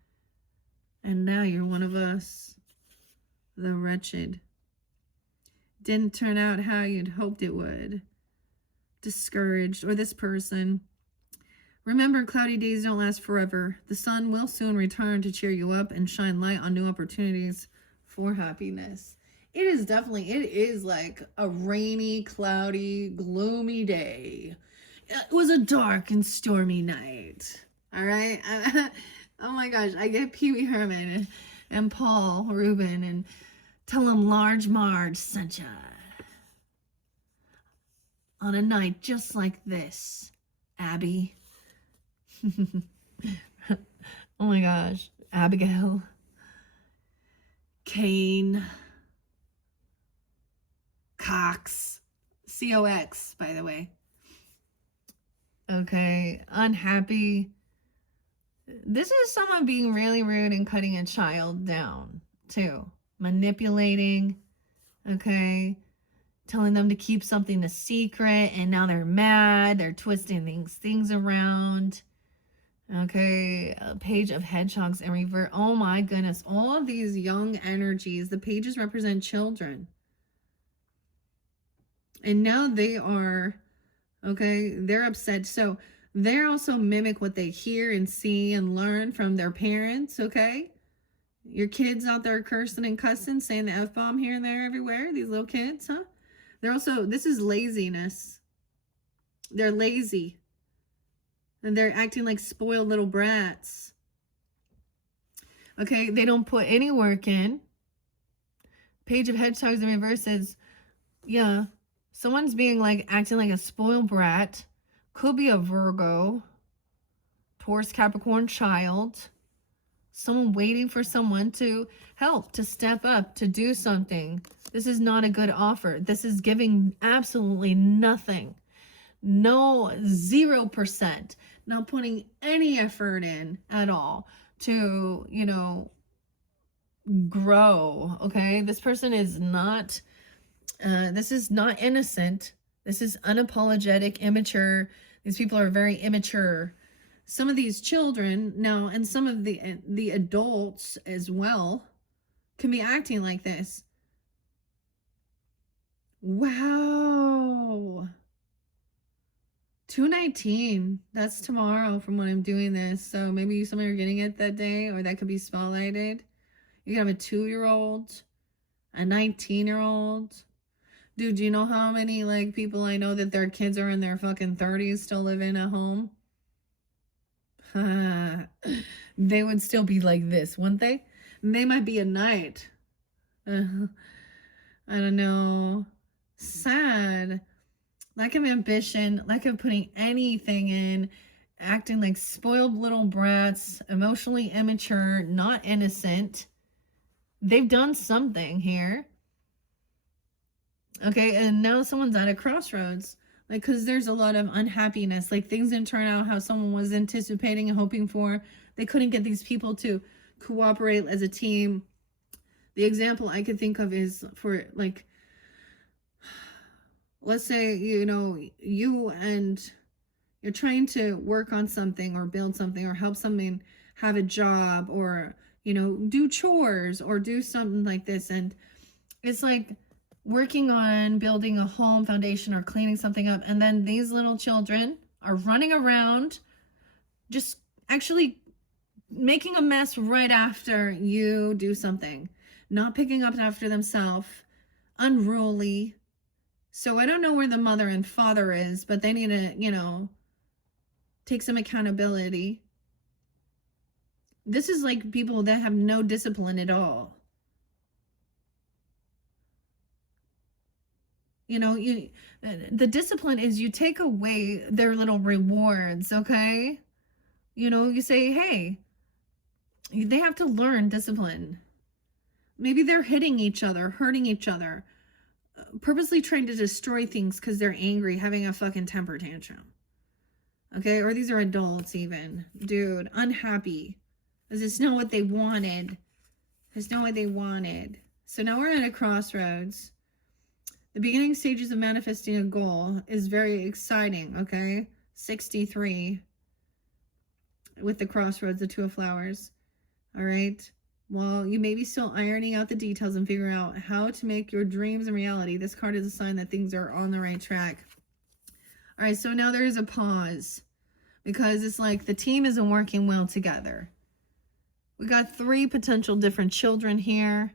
And now you're one of us, the wretched. Didn't turn out how you'd hoped it would. Discouraged, or this person. Remember, cloudy days don't last forever. The sun will soon return to cheer you up and shine light on new opportunities for happiness. It is like a rainy, cloudy, gloomy day. It was a dark and stormy night. All right? Oh my gosh, I get Pee Wee Herman and Paul Rubin and tell them Large Marge sent ya. On a night just like this, Abby. Oh my gosh. Abigail. Kane. Cox. C-O-X, by the way. Okay. Unhappy. This is someone being really rude and cutting a child down, too. Manipulating. Okay. Telling them to keep something a secret, and now they're mad. They're twisting things around. Okay, a page of hedgehogs in revert. Oh my goodness, all of these young energies. The pages represent children. And now they are, okay, they're upset. So they also mimic what they hear and see and learn from their parents, okay? Your kids out there cursing and cussing, saying the F-bomb here and there everywhere. These little kids, huh? They're also, this is laziness. They're lazy. And they're acting like spoiled little brats. Okay, they don't put any work in. Page of Hedgehogs in reverse says, yeah, someone's being like, acting like a spoiled brat. Could be a Virgo. Taurus, Capricorn child. Someone waiting for someone to help, to step up, to do something. This is not a good offer. This is giving absolutely nothing. No, 0%. Not putting any effort in at all to, you know, grow. Okay. This person is not, this is not innocent. This is unapologetic, immature. These people are very immature. Some of these children now, and some of the adults as well, can be acting like this. Wow. 219. That's tomorrow from when I'm doing this. So maybe some of you are getting it that day, or that could be spotlighted. You can have a 2-year-old, a 19-year-old. Dude, do you know how many like people I know that their kids are in their fucking 30s still living at home? They would still be like this, wouldn't they? They might be a knight. I don't know. Sad. Lack of ambition, lack of putting anything in, acting like spoiled little brats, emotionally immature, not innocent. They've done something here. Okay, and now someone's at a crossroads. Like, because there's a lot of unhappiness. Like, things didn't turn out how someone was anticipating and hoping for. They couldn't get these people to cooperate as a team. The example I could think of is for, like, let's say, you know, you're trying to work on something or build something or help something have a job or, you know, do chores or do something like this. And it's like working on building a home foundation or cleaning something up. And then these little children are running around just actually making a mess right after you do something, not picking up after themselves, unruly. So I don't know where the mother and father is, but they need to, you know, take some accountability. This is like people that have no discipline at all. You know, the discipline is you take away their little rewards, okay? You know, you say, hey, they have to learn discipline. Maybe they're hitting each other, hurting each other, purposely trying to destroy things because they're angry, having a fucking temper tantrum. Okay, or these are adults even. Dude, unhappy. Because it's not what they wanted. It's not what they wanted. So now we're at a crossroads. The beginning stages of manifesting a goal is very exciting, okay? 63 with the crossroads, the Two of Flowers. All right. While you may be still ironing out the details and figuring out how to make your dreams a reality, this card is a sign that things are on the right track. All right, so now there is a pause because it's like the team isn't working well together. We got 3 potential different children here.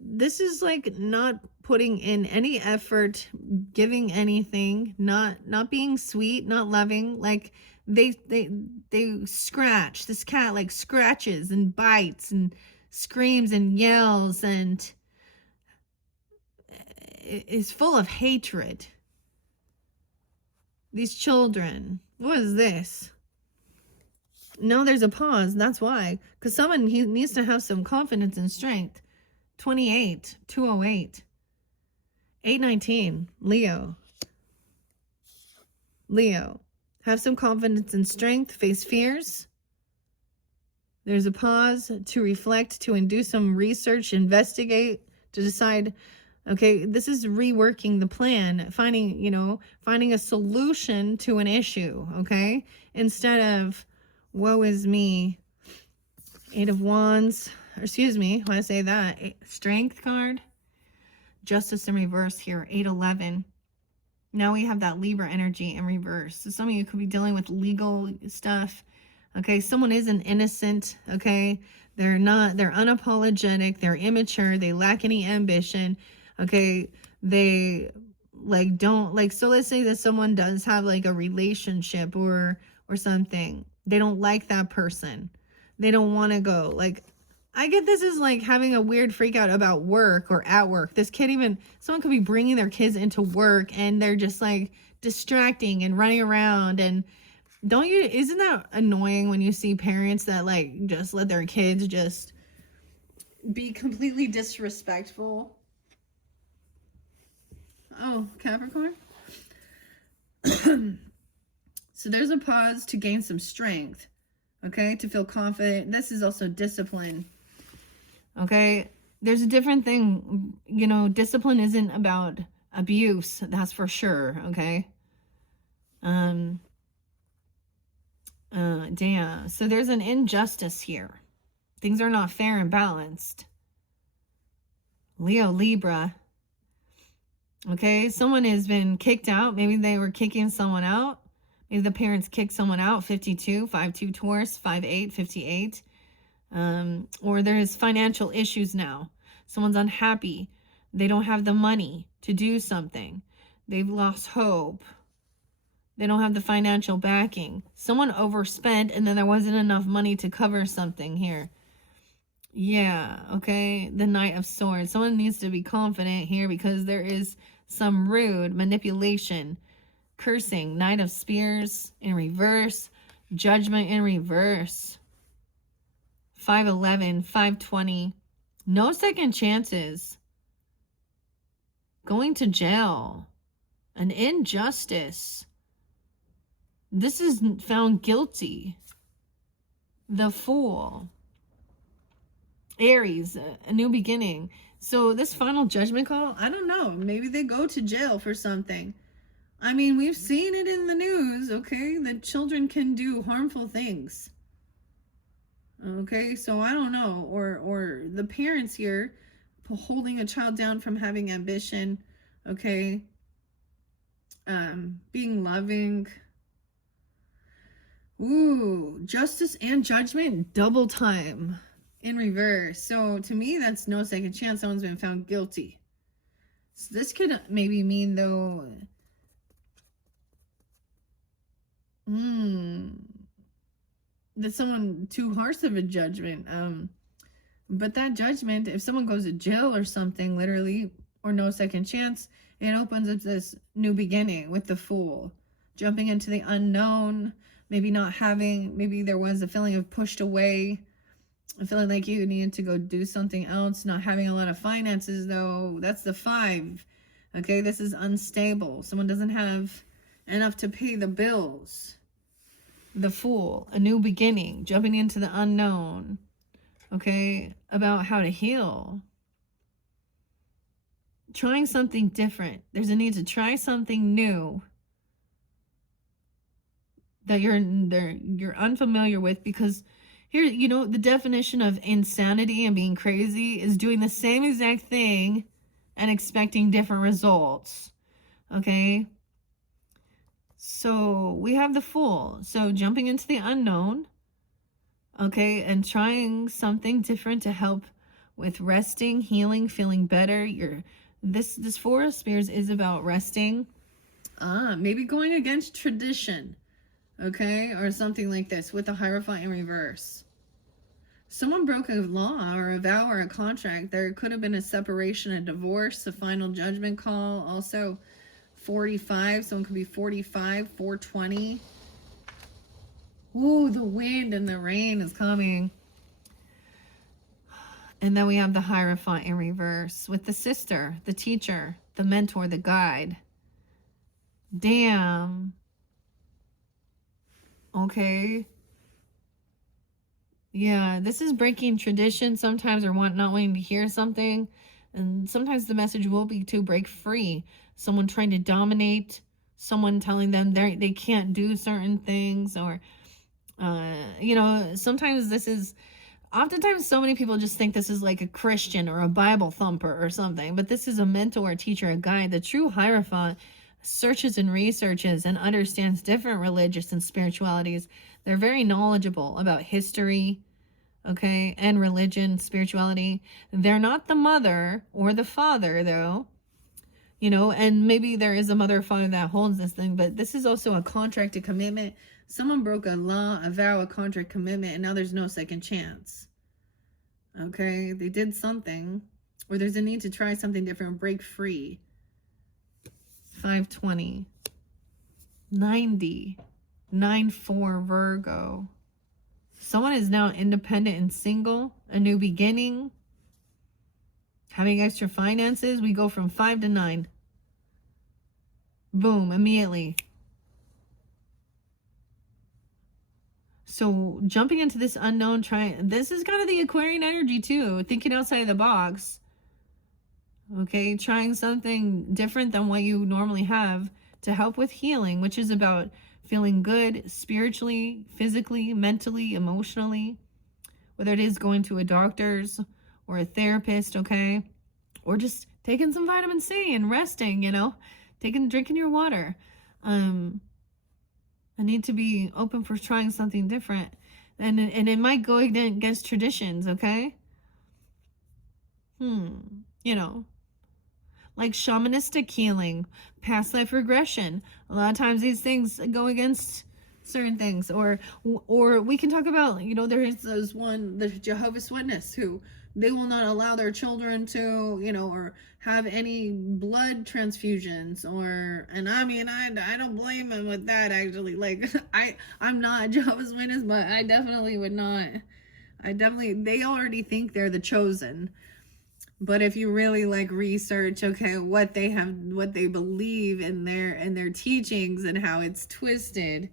This is like not putting in any effort, giving anything, not being sweet, not loving. Like they scratch. This cat like scratches and bites and screams and yells and is full of hatred. These children. What is this? No, there's a pause. That's why. Because someone needs to have some confidence and strength. 28, 208, 819, Leo. Leo. Have some confidence and strength. Face fears. There's a pause to reflect, to do some research, investigate, to decide, okay, this is reworking the plan, finding a solution to an issue, okay? Instead of, woe is me, 8 of Wands, excuse me, when I say that, Strength card, Justice in reverse here, 811. Now we have that Libra energy in reverse. So some of you could be dealing with legal stuff. Okay, someone isn't innocent, okay? They're unapologetic, they're immature, they lack any ambition, okay? They so let's say that someone does have like a relationship or something. They don't like that person. They don't want to go. Like, I get this is like having a weird freak out about work or at work. Someone could be bringing their kids into work and they're just like distracting and running around. And isn't that annoying when you see parents that like just let their kids just be completely disrespectful? Oh, Capricorn. So there's a pause to gain some strength, okay, to feel confident. This is also discipline, okay? There's a different thing, discipline isn't about abuse, that's for sure, okay? Damn. So there's an injustice here. Things are not fair and balanced. Leo, Libra. Okay, someone has been kicked out. Maybe they were kicking someone out. Maybe the parents kicked someone out. 52, 5-2 Taurus, 5-8, 58. Or there's financial issues now. Someone's unhappy. They don't have the money to do something. They've lost hope. They don't have the financial backing. Someone overspent and then there wasn't enough money to cover something here. Yeah, okay. The Knight of Swords. Someone needs to be confident here because there is some rude manipulation, cursing. Knight of Spears in reverse. Judgment in reverse. 511, 520. No second chances. Going to jail. An injustice. This is found guilty. The Fool. Aries, a new beginning. So this final judgment call, I don't know. Maybe they go to jail for something. I mean, we've seen it in the news, okay? That children can do harmful things. Okay, so I don't know. Or the parents here holding a child down from having ambition, okay? Being loving. Ooh, justice and judgment, double time in reverse. So to me, that's no second chance. Someone's been found guilty. So this could maybe mean though, that someone too harsh of a judgment. But that judgment, if someone goes to jail or something, literally, or no second chance, it opens up this new beginning with the Fool, jumping into the unknown. Maybe there was a feeling of pushed away, a feeling like you needed to go do something else, not having a lot of finances though. That's the 5. Okay, this is unstable. Someone doesn't have enough to pay the bills. The Fool, a new beginning, jumping into the unknown. okay, about how to heal. Trying something different. There's a need to try something new that you're unfamiliar with, because here, the definition of insanity and being crazy is doing the same exact thing and expecting different results. Okay? So we have the Fool. So jumping into the unknown, okay, and trying something different to help with resting, healing, feeling better. This Four of Spears is about resting. Maybe going against tradition, okay, or something like this with the Hierophant in reverse. Someone broke a law or a vow or a contract. There could have been a separation, a divorce, a final judgment call. Also 45, someone could be 45, 420. Ooh, the wind and the rain is coming. And then we have the Hierophant in reverse with the sister, the teacher, the mentor, the guide. Damn. Okay. Yeah, this is breaking tradition sometimes, or not wanting to hear something. And sometimes the message will be to break free. Someone trying to dominate, someone telling them they can't do certain things, or, sometimes oftentimes so many people just think this is like a Christian or a Bible thumper or something, but this is a mentor, a teacher, a guide. The true Hierophant searches and researches and understands different religious and spiritualities. They're very knowledgeable about history, okay, and religion, spirituality. They're not the mother or the father, though, and maybe there is a mother or father that holds this thing, but this is also a contract, a commitment. Someone broke a law, a vow, a contract, commitment, and now there's no second chance. Okay, they did something, or there's a need to try something different, break free. 520, 90, 9-4 Virgo. Someone is now independent and single, a new beginning, having extra finances. We go from 5 to 9. Boom, immediately. So jumping into this unknown, this is kind of the Aquarian energy too, thinking outside of the box. Okay, trying something different than what you normally have to help with healing, which is about feeling good spiritually, physically, mentally, emotionally, whether it is going to a doctor's or a therapist, okay, or just taking some vitamin C and resting, drinking your water. I need to be open for trying something different, and it might go against traditions, okay? Like shamanistic healing, past life regression. A lot of times these things go against certain things, or we can talk about, there is the Jehovah's Witness, who they will not allow their children to, or have any blood transfusions, and I don't blame them with that, actually. Like, I'm not Jehovah's Witness, but I definitely would not. They already think they're the chosen. But if you really research, okay, what they believe in their teachings and how it's twisted,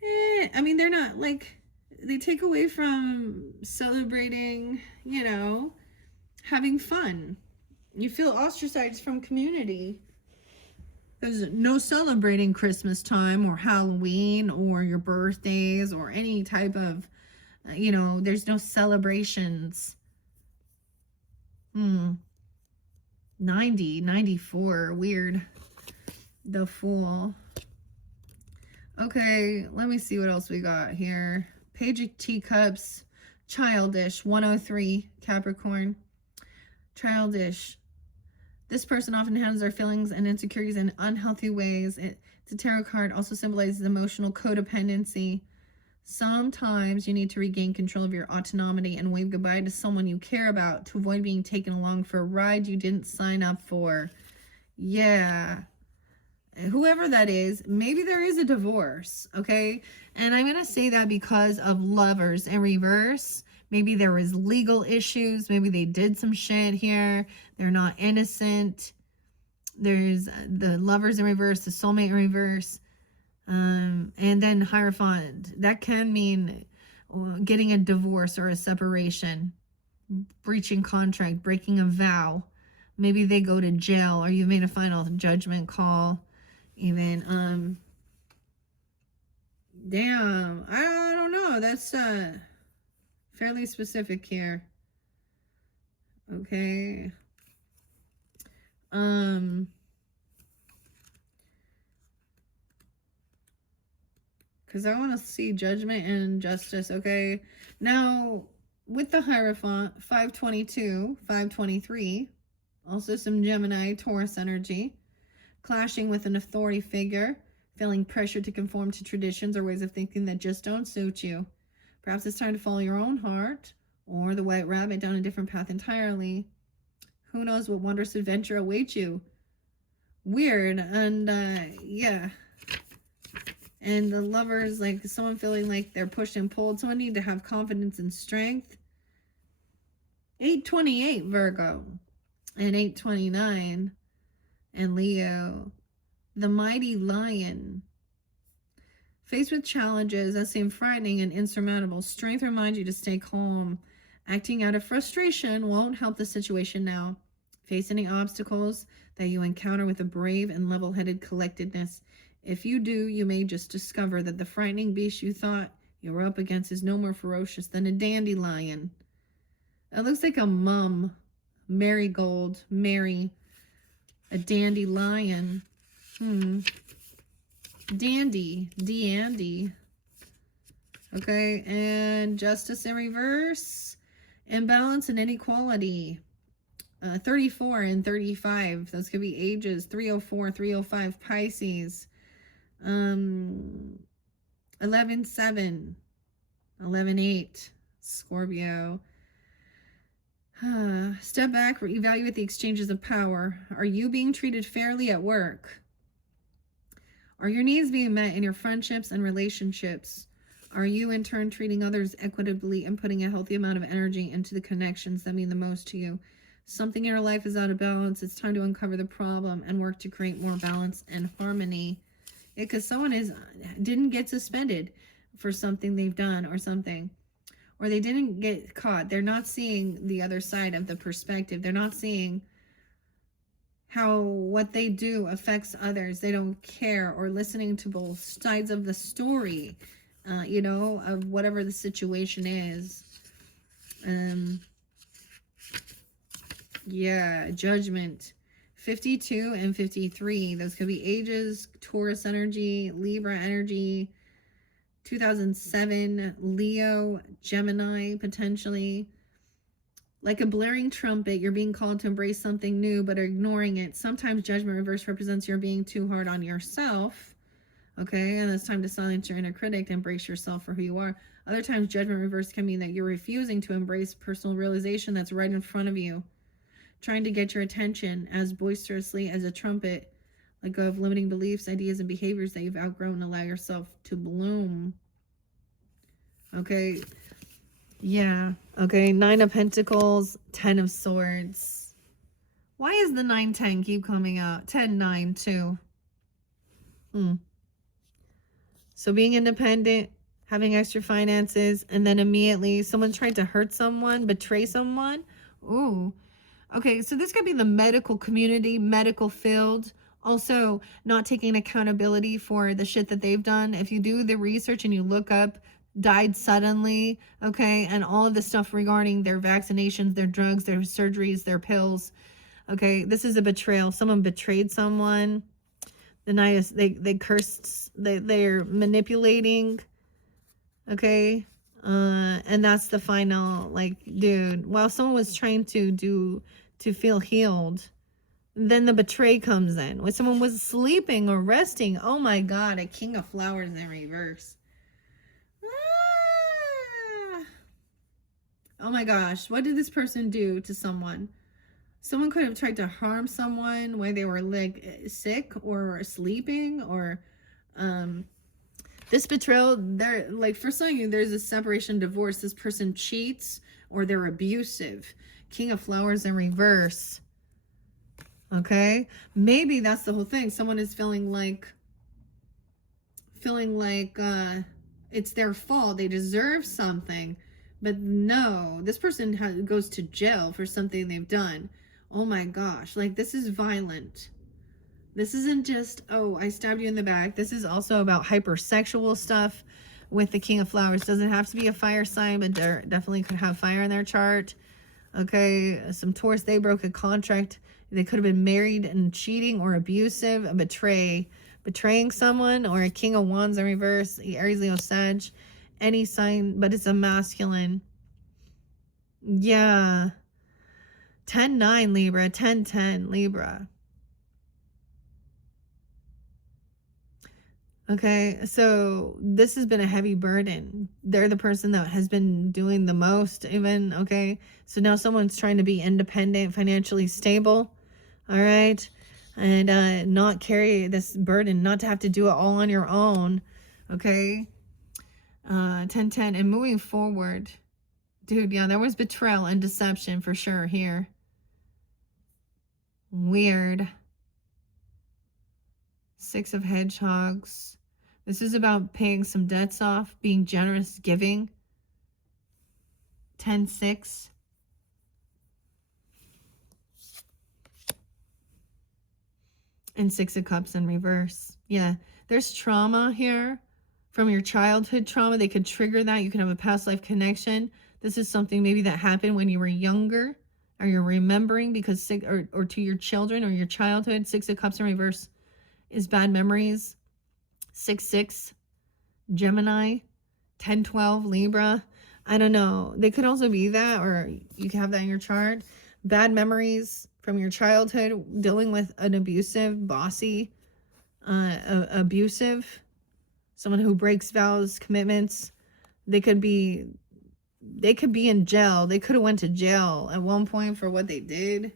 they're not they take away from celebrating, having fun. You feel ostracized from community. There's no celebrating Christmas time or Halloween or your birthdays or any type of, there's no celebrations. 90, 94, weird. The Fool. Okay, let me see what else we got here. Page of Teacups, childish, 103, Capricorn. Childish. This person often handles their feelings and insecurities in unhealthy ways. It's a tarot card, also symbolizes emotional codependency. Sometimes you need to regain control of your autonomy and wave goodbye to someone you care about to avoid being taken along for a ride you didn't sign up for. Yeah. Whoever that is, maybe there is a divorce, okay? And I'm going to say that because of Lovers in reverse. Maybe there was legal issues. Maybe they did some shit here. They're not innocent. There's the Lovers in reverse, the Soulmate in reverse. And then Hierophant. That can mean, getting a divorce or a separation, breaching contract, breaking a vow. Maybe they go to jail, or you made a final judgment call. Even, damn, I don't know. That's fairly specific here. Okay. Because I want to see judgment and justice. Okay. Now, with the Hierophant, 522, 523, also some Gemini, Taurus energy, clashing with an authority figure, feeling pressure to conform to traditions or ways of thinking that just don't suit you. Perhaps it's time to follow your own heart, or the White Rabbit down a different path entirely. Who knows what wondrous adventure awaits you. Weird. And yeah. And the Lovers, like someone feeling like they're pushed and pulled. Someone need to have confidence and strength. 828 Virgo and 829 and Leo. The Mighty Lion. Faced with challenges that seem frightening and insurmountable, strength reminds you to stay calm. Acting out of frustration won't help the situation now. Face any obstacles that you encounter with a brave and level-headed collectedness. If you do, you may just discover that the frightening beast you thought you were up against is no more ferocious than a dandelion. It looks like a mum. Marigold. Mary. A dandelion. Dandy. Dandy. Okay, and justice in reverse. Imbalance and inequality. 34 and 35. Those could be ages. 304, 305 Pisces. 11-7. 11-8 Scorpio. Step back, evaluate the exchanges of power. Are you being treated fairly at work? Are your needs being met in your friendships and relationships? Are you in turn treating others equitably and putting a healthy amount of energy into the connections that mean the most to you? Something in your life is out of balance. It's time to uncover the problem and work to create more balance and harmony. Because someone didn't get suspended for something they've done or something. Or they didn't get caught. They're not seeing the other side of the perspective. They're not seeing how what they do affects others. They don't care, or listening to both sides of the story, you know, of whatever the situation is. Yeah, judgment. 52 and 53. Those could be ages. Taurus energy, Libra energy. 2007, Leo, Gemini, potentially. Like a blaring trumpet, you're being called to embrace something new, but are ignoring it. Sometimes judgment reverse represents you're being too hard on yourself. Okay, and it's time to silence your inner critic and embrace yourself for who you are. Other times, judgment reverse can mean that you're refusing to embrace personal realization that's right in front of you. Trying to get your attention as boisterously as a trumpet. Let go of limiting beliefs, ideas, and behaviors that you've outgrown and allow yourself to bloom. Okay. Yeah. Okay. 9 of Pentacles, 10 of Swords. Why is the 9-10 keep coming out? 10-9 too. So being independent, having extra finances, and then immediately someone tried to hurt someone, betray someone. Ooh. Okay, so this could be the medical community, medical field. Also, not taking accountability for the shit that they've done. If you do the research and you look up, died suddenly, okay, and all of the stuff regarding their vaccinations, their drugs, their surgeries, their pills, okay, this is a betrayal. Someone betrayed someone. The night is, they cursed, they're manipulating, okay, and that's the final, like, dude, while someone was trying to feel healed, then the betray comes in. When someone was sleeping or resting, oh my God, a King of Flowers in reverse. Oh my gosh, what did this person do to someone? Someone could have tried to harm someone while they were like sick or sleeping, or this betrayal, they're like, for some of you, there's a separation, divorce. This person cheats or they're abusive. King of Flowers in reverse. Okay, maybe that's the whole thing. Someone is feeling like it's their fault, they deserve something. But no, this person goes to jail for something they've done. Oh my gosh, like this is violent. This isn't just, oh, I stabbed you in the back. This is also about hypersexual stuff with the King of Flowers. Doesn't have to be a fire sign, but they definitely could have fire in their chart. Okay, some Taurus, they broke a contract. They could have been married and cheating or abusive, betraying someone, or a King of Wands in reverse, Aries, Leo, Sag, any sign, but it's a masculine. Yeah. 10-9 Libra, 10-10 Libra. Okay, so this has been a heavy burden. They're the person that has been doing the most even, okay? So now someone's trying to be independent, financially stable, all right? And not carry this burden, not to have to do it all on your own, okay? 10-10, and moving forward. Dude, yeah, there was betrayal and deception for sure here. Weird. 6 of Hedgehogs. This is about paying some debts off, being generous, giving. 10-6. And 6 of Cups in reverse. Yeah, there's trauma here from your childhood trauma. They could trigger that. You can have a past life connection. This is something maybe that happened when you were younger, or you're remembering because or to your children or your childhood. 6 of Cups in reverse is bad memories. 6-6 Gemini, 10-12 Libra. I don't know. They could also be that, or you can have that in your chart. Bad memories from your childhood, dealing with an abusive, bossy, abusive, someone who breaks vows, commitments. They could be in jail. They could have went to jail at one point for what they did.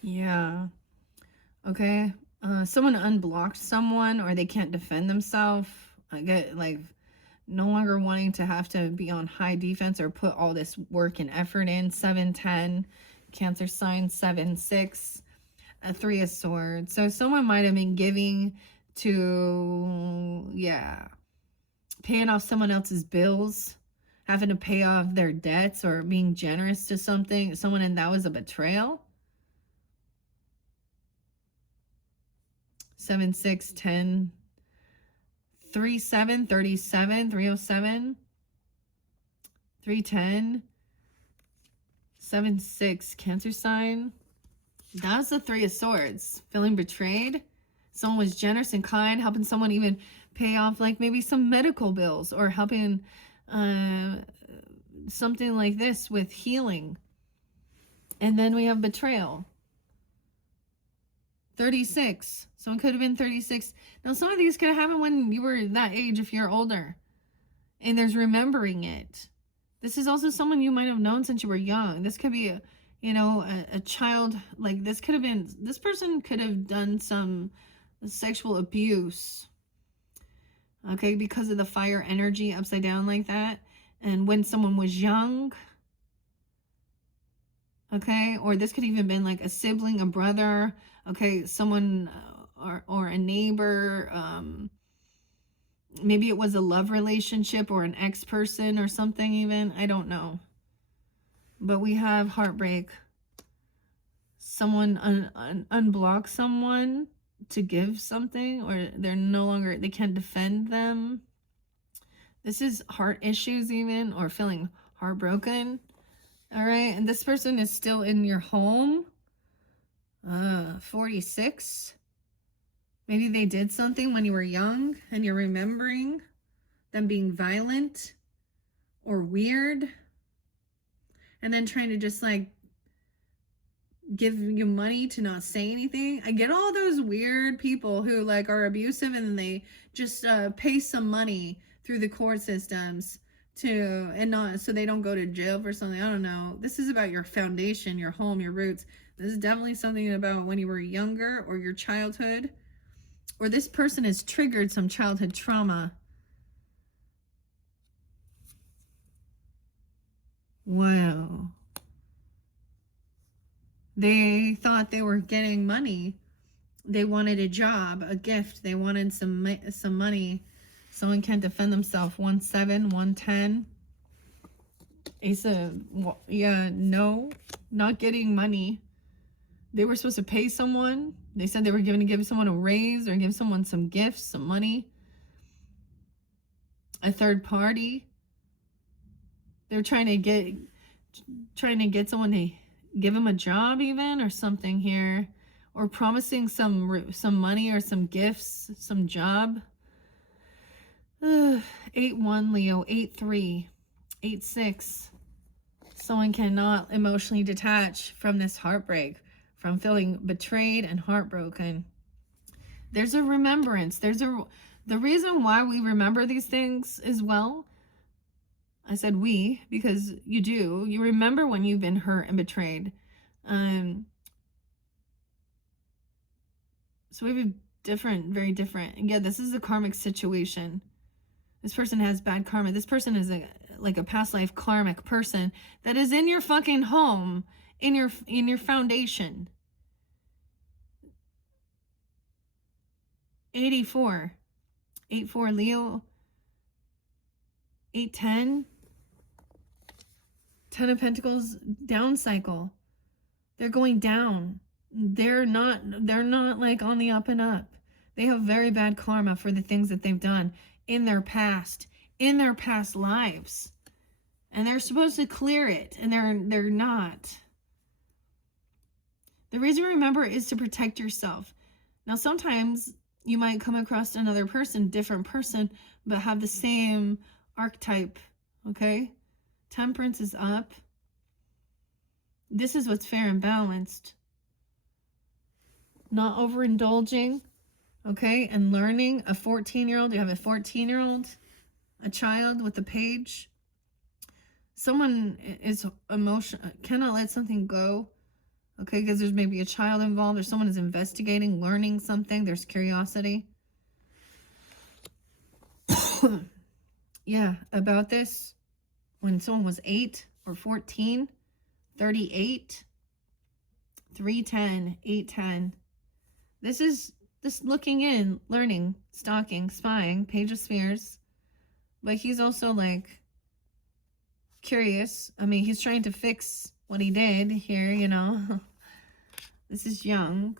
Yeah. Okay. Someone unblocked someone, or they can't defend themselves. I get like no longer wanting to have to be on high defense or put all this work and effort in. 7-10 Cancer sign. 7-6 a 3 of Swords. So someone might have been giving to, yeah, paying off someone else's bills, having to pay off their debts, or being generous to someone, and that was a betrayal. 7-6 10 3-7 37 307 3-10 7-6 Cancer sign. That was the 3 of Swords. Feeling betrayed. Someone was generous and kind, helping someone even pay off like maybe some medical bills, or helping something like this with healing. And then we have betrayal. 36. Someone could have been 36. Now, some of these could have happened when you were that age if you're older. And there's remembering it. This is also someone you might have known since you were young. This could be a child. Like this person could have done some sexual abuse. Okay, because of the fire energy upside down like that. And when someone was young. Okay, or this could even been like a sibling, a brother. Okay, someone or a neighbor. Maybe it was a love relationship or an ex-person or something even. I don't know. But we have heartbreak. Someone unblocks someone to give something, or they can't defend them. This is heart issues even, or feeling heartbroken. All right, and this person is still in your home. 46. Maybe they did something when you were young and you're remembering them being violent or weird, and then trying to just like give you money to not say anything. I get all those weird people who like are abusive, and then they just pay some money through the court systems so they don't go to jail for something. I don't know. This is about your foundation, your home, your roots. This is definitely something about when you were younger, or your childhood, or this person has triggered some childhood trauma. Wow. They thought they were getting money They wanted a job, a gift. They wanted some money. Someone can't defend themselves. 1-7, 1-10. Ace of, yeah, no, not getting money. They were supposed to pay someone. They said they were going to give someone a raise or give someone some gifts, some money. A third party. They're trying to get someone to give them a job even or something here, or promising some money or some gifts, some job. 8-1 Leo, 8-3, 8-6. Someone cannot emotionally detach from this heartbreak, from feeling betrayed and heartbroken. There's a remembrance. The reason why we remember these things as well, I said we, because you do. You remember when you've been hurt and betrayed. So we have a very different. Yeah, this is a karmic situation. This person has bad karma. This person is like a past life karmic person that is in your fucking home, in your foundation. 84, 8-4 Leo, 8-10. 10 of Pentacles, down cycle. They're going down. They're not like on the up and up. They have very bad karma for the things that they've done in their past lives. And they're supposed to clear it, and they're not. The reason to remember is to protect yourself. Now, sometimes you might come across another person, different person, but have the same archetype, okay? Temperance is up. This is what's fair and balanced. Not overindulging, okay? And learning. A 14-year-old, you have a 14-year-old, a child with a page. Someone is emotional, cannot let something go, okay? Because there's maybe a child involved, or someone is investigating, learning something. There's curiosity. Yeah, about this. When someone was 8 or 14, 38, 3-10, 8-10. This is this looking in, learning, stalking, spying, Page of Spheres. But he's also like curious. I mean, he's trying to fix what he did here, you know. This is young.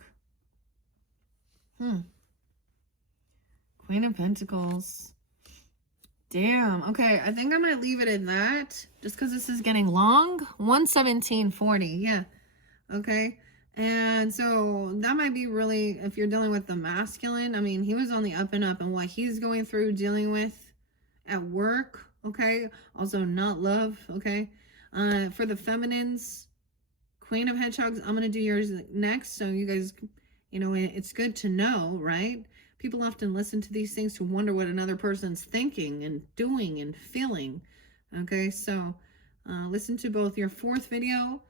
Queen of Pentacles. Damn. Okay, I think I might leave it at that, just because this is getting long. 11740. Yeah. Okay. And so that might be really, if you're dealing with the masculine, I mean, he was on the up and up, and what he's going through, dealing with at work. Okay. Also not love. Okay. For the feminines, Queen of Hedgehogs, I'm going to do yours next. So you guys, you know, it's good to know, right? People often listen to these things to wonder what another person's thinking and doing and feeling. Okay, so listen to both your 4th video.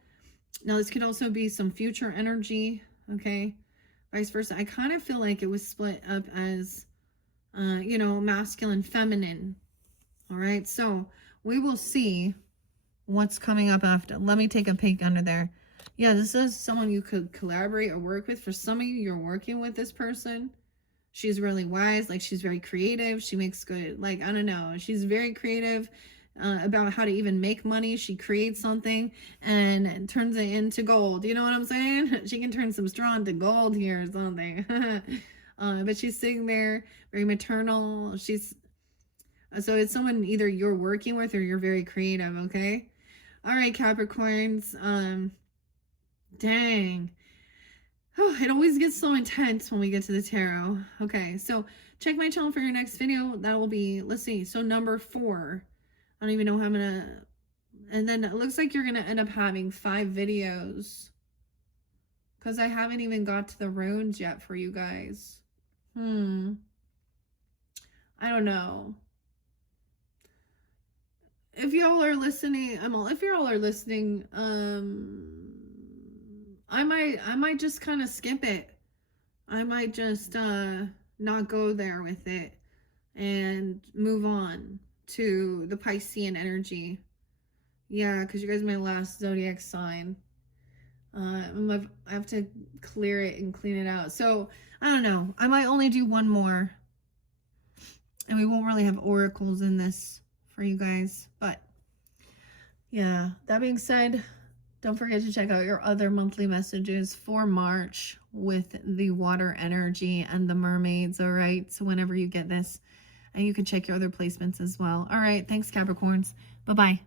Now, this could also be some future energy, okay? Vice versa. I kind of feel like it was split up as, you know, masculine, feminine. All right, so we will see what's coming up after. Let me take a peek under there. Yeah, this is someone you could collaborate or work with. For some of you, you're working with this person. She's really wise, like she's very creative. She makes good, like, I don't know. She's very creative about how to even make money. She creates something and turns it into gold. You know what I'm saying? She can turn some straw into gold here or something. But she's sitting there, very maternal. So it's someone either you're working with or you're very creative, okay? All right, Capricorns. Dang. Oh, it always gets so intense when we get to the tarot. Okay, so check my channel for your next video. That will be, let's see, so number 4. I don't even know how I'm gonna, and then it looks like you're gonna end up having 5 videos, because I haven't even got to the runes yet for you guys. I don't know. If y'all are listening, if y'all are listening, I might just kind of skip it. I might just not go there with it and move on to the Piscean energy. Yeah, because you guys are my last zodiac sign. I have to clear it and clean it out. So I don't know. I might only do one more, and we won't really have oracles in this for you guys. But yeah, that being said, don't forget to check out your other monthly messages for March with the water energy and the mermaids. All right. So whenever you get this, and you can check your other placements as well. All right. Thanks, Capricorns. Bye-bye.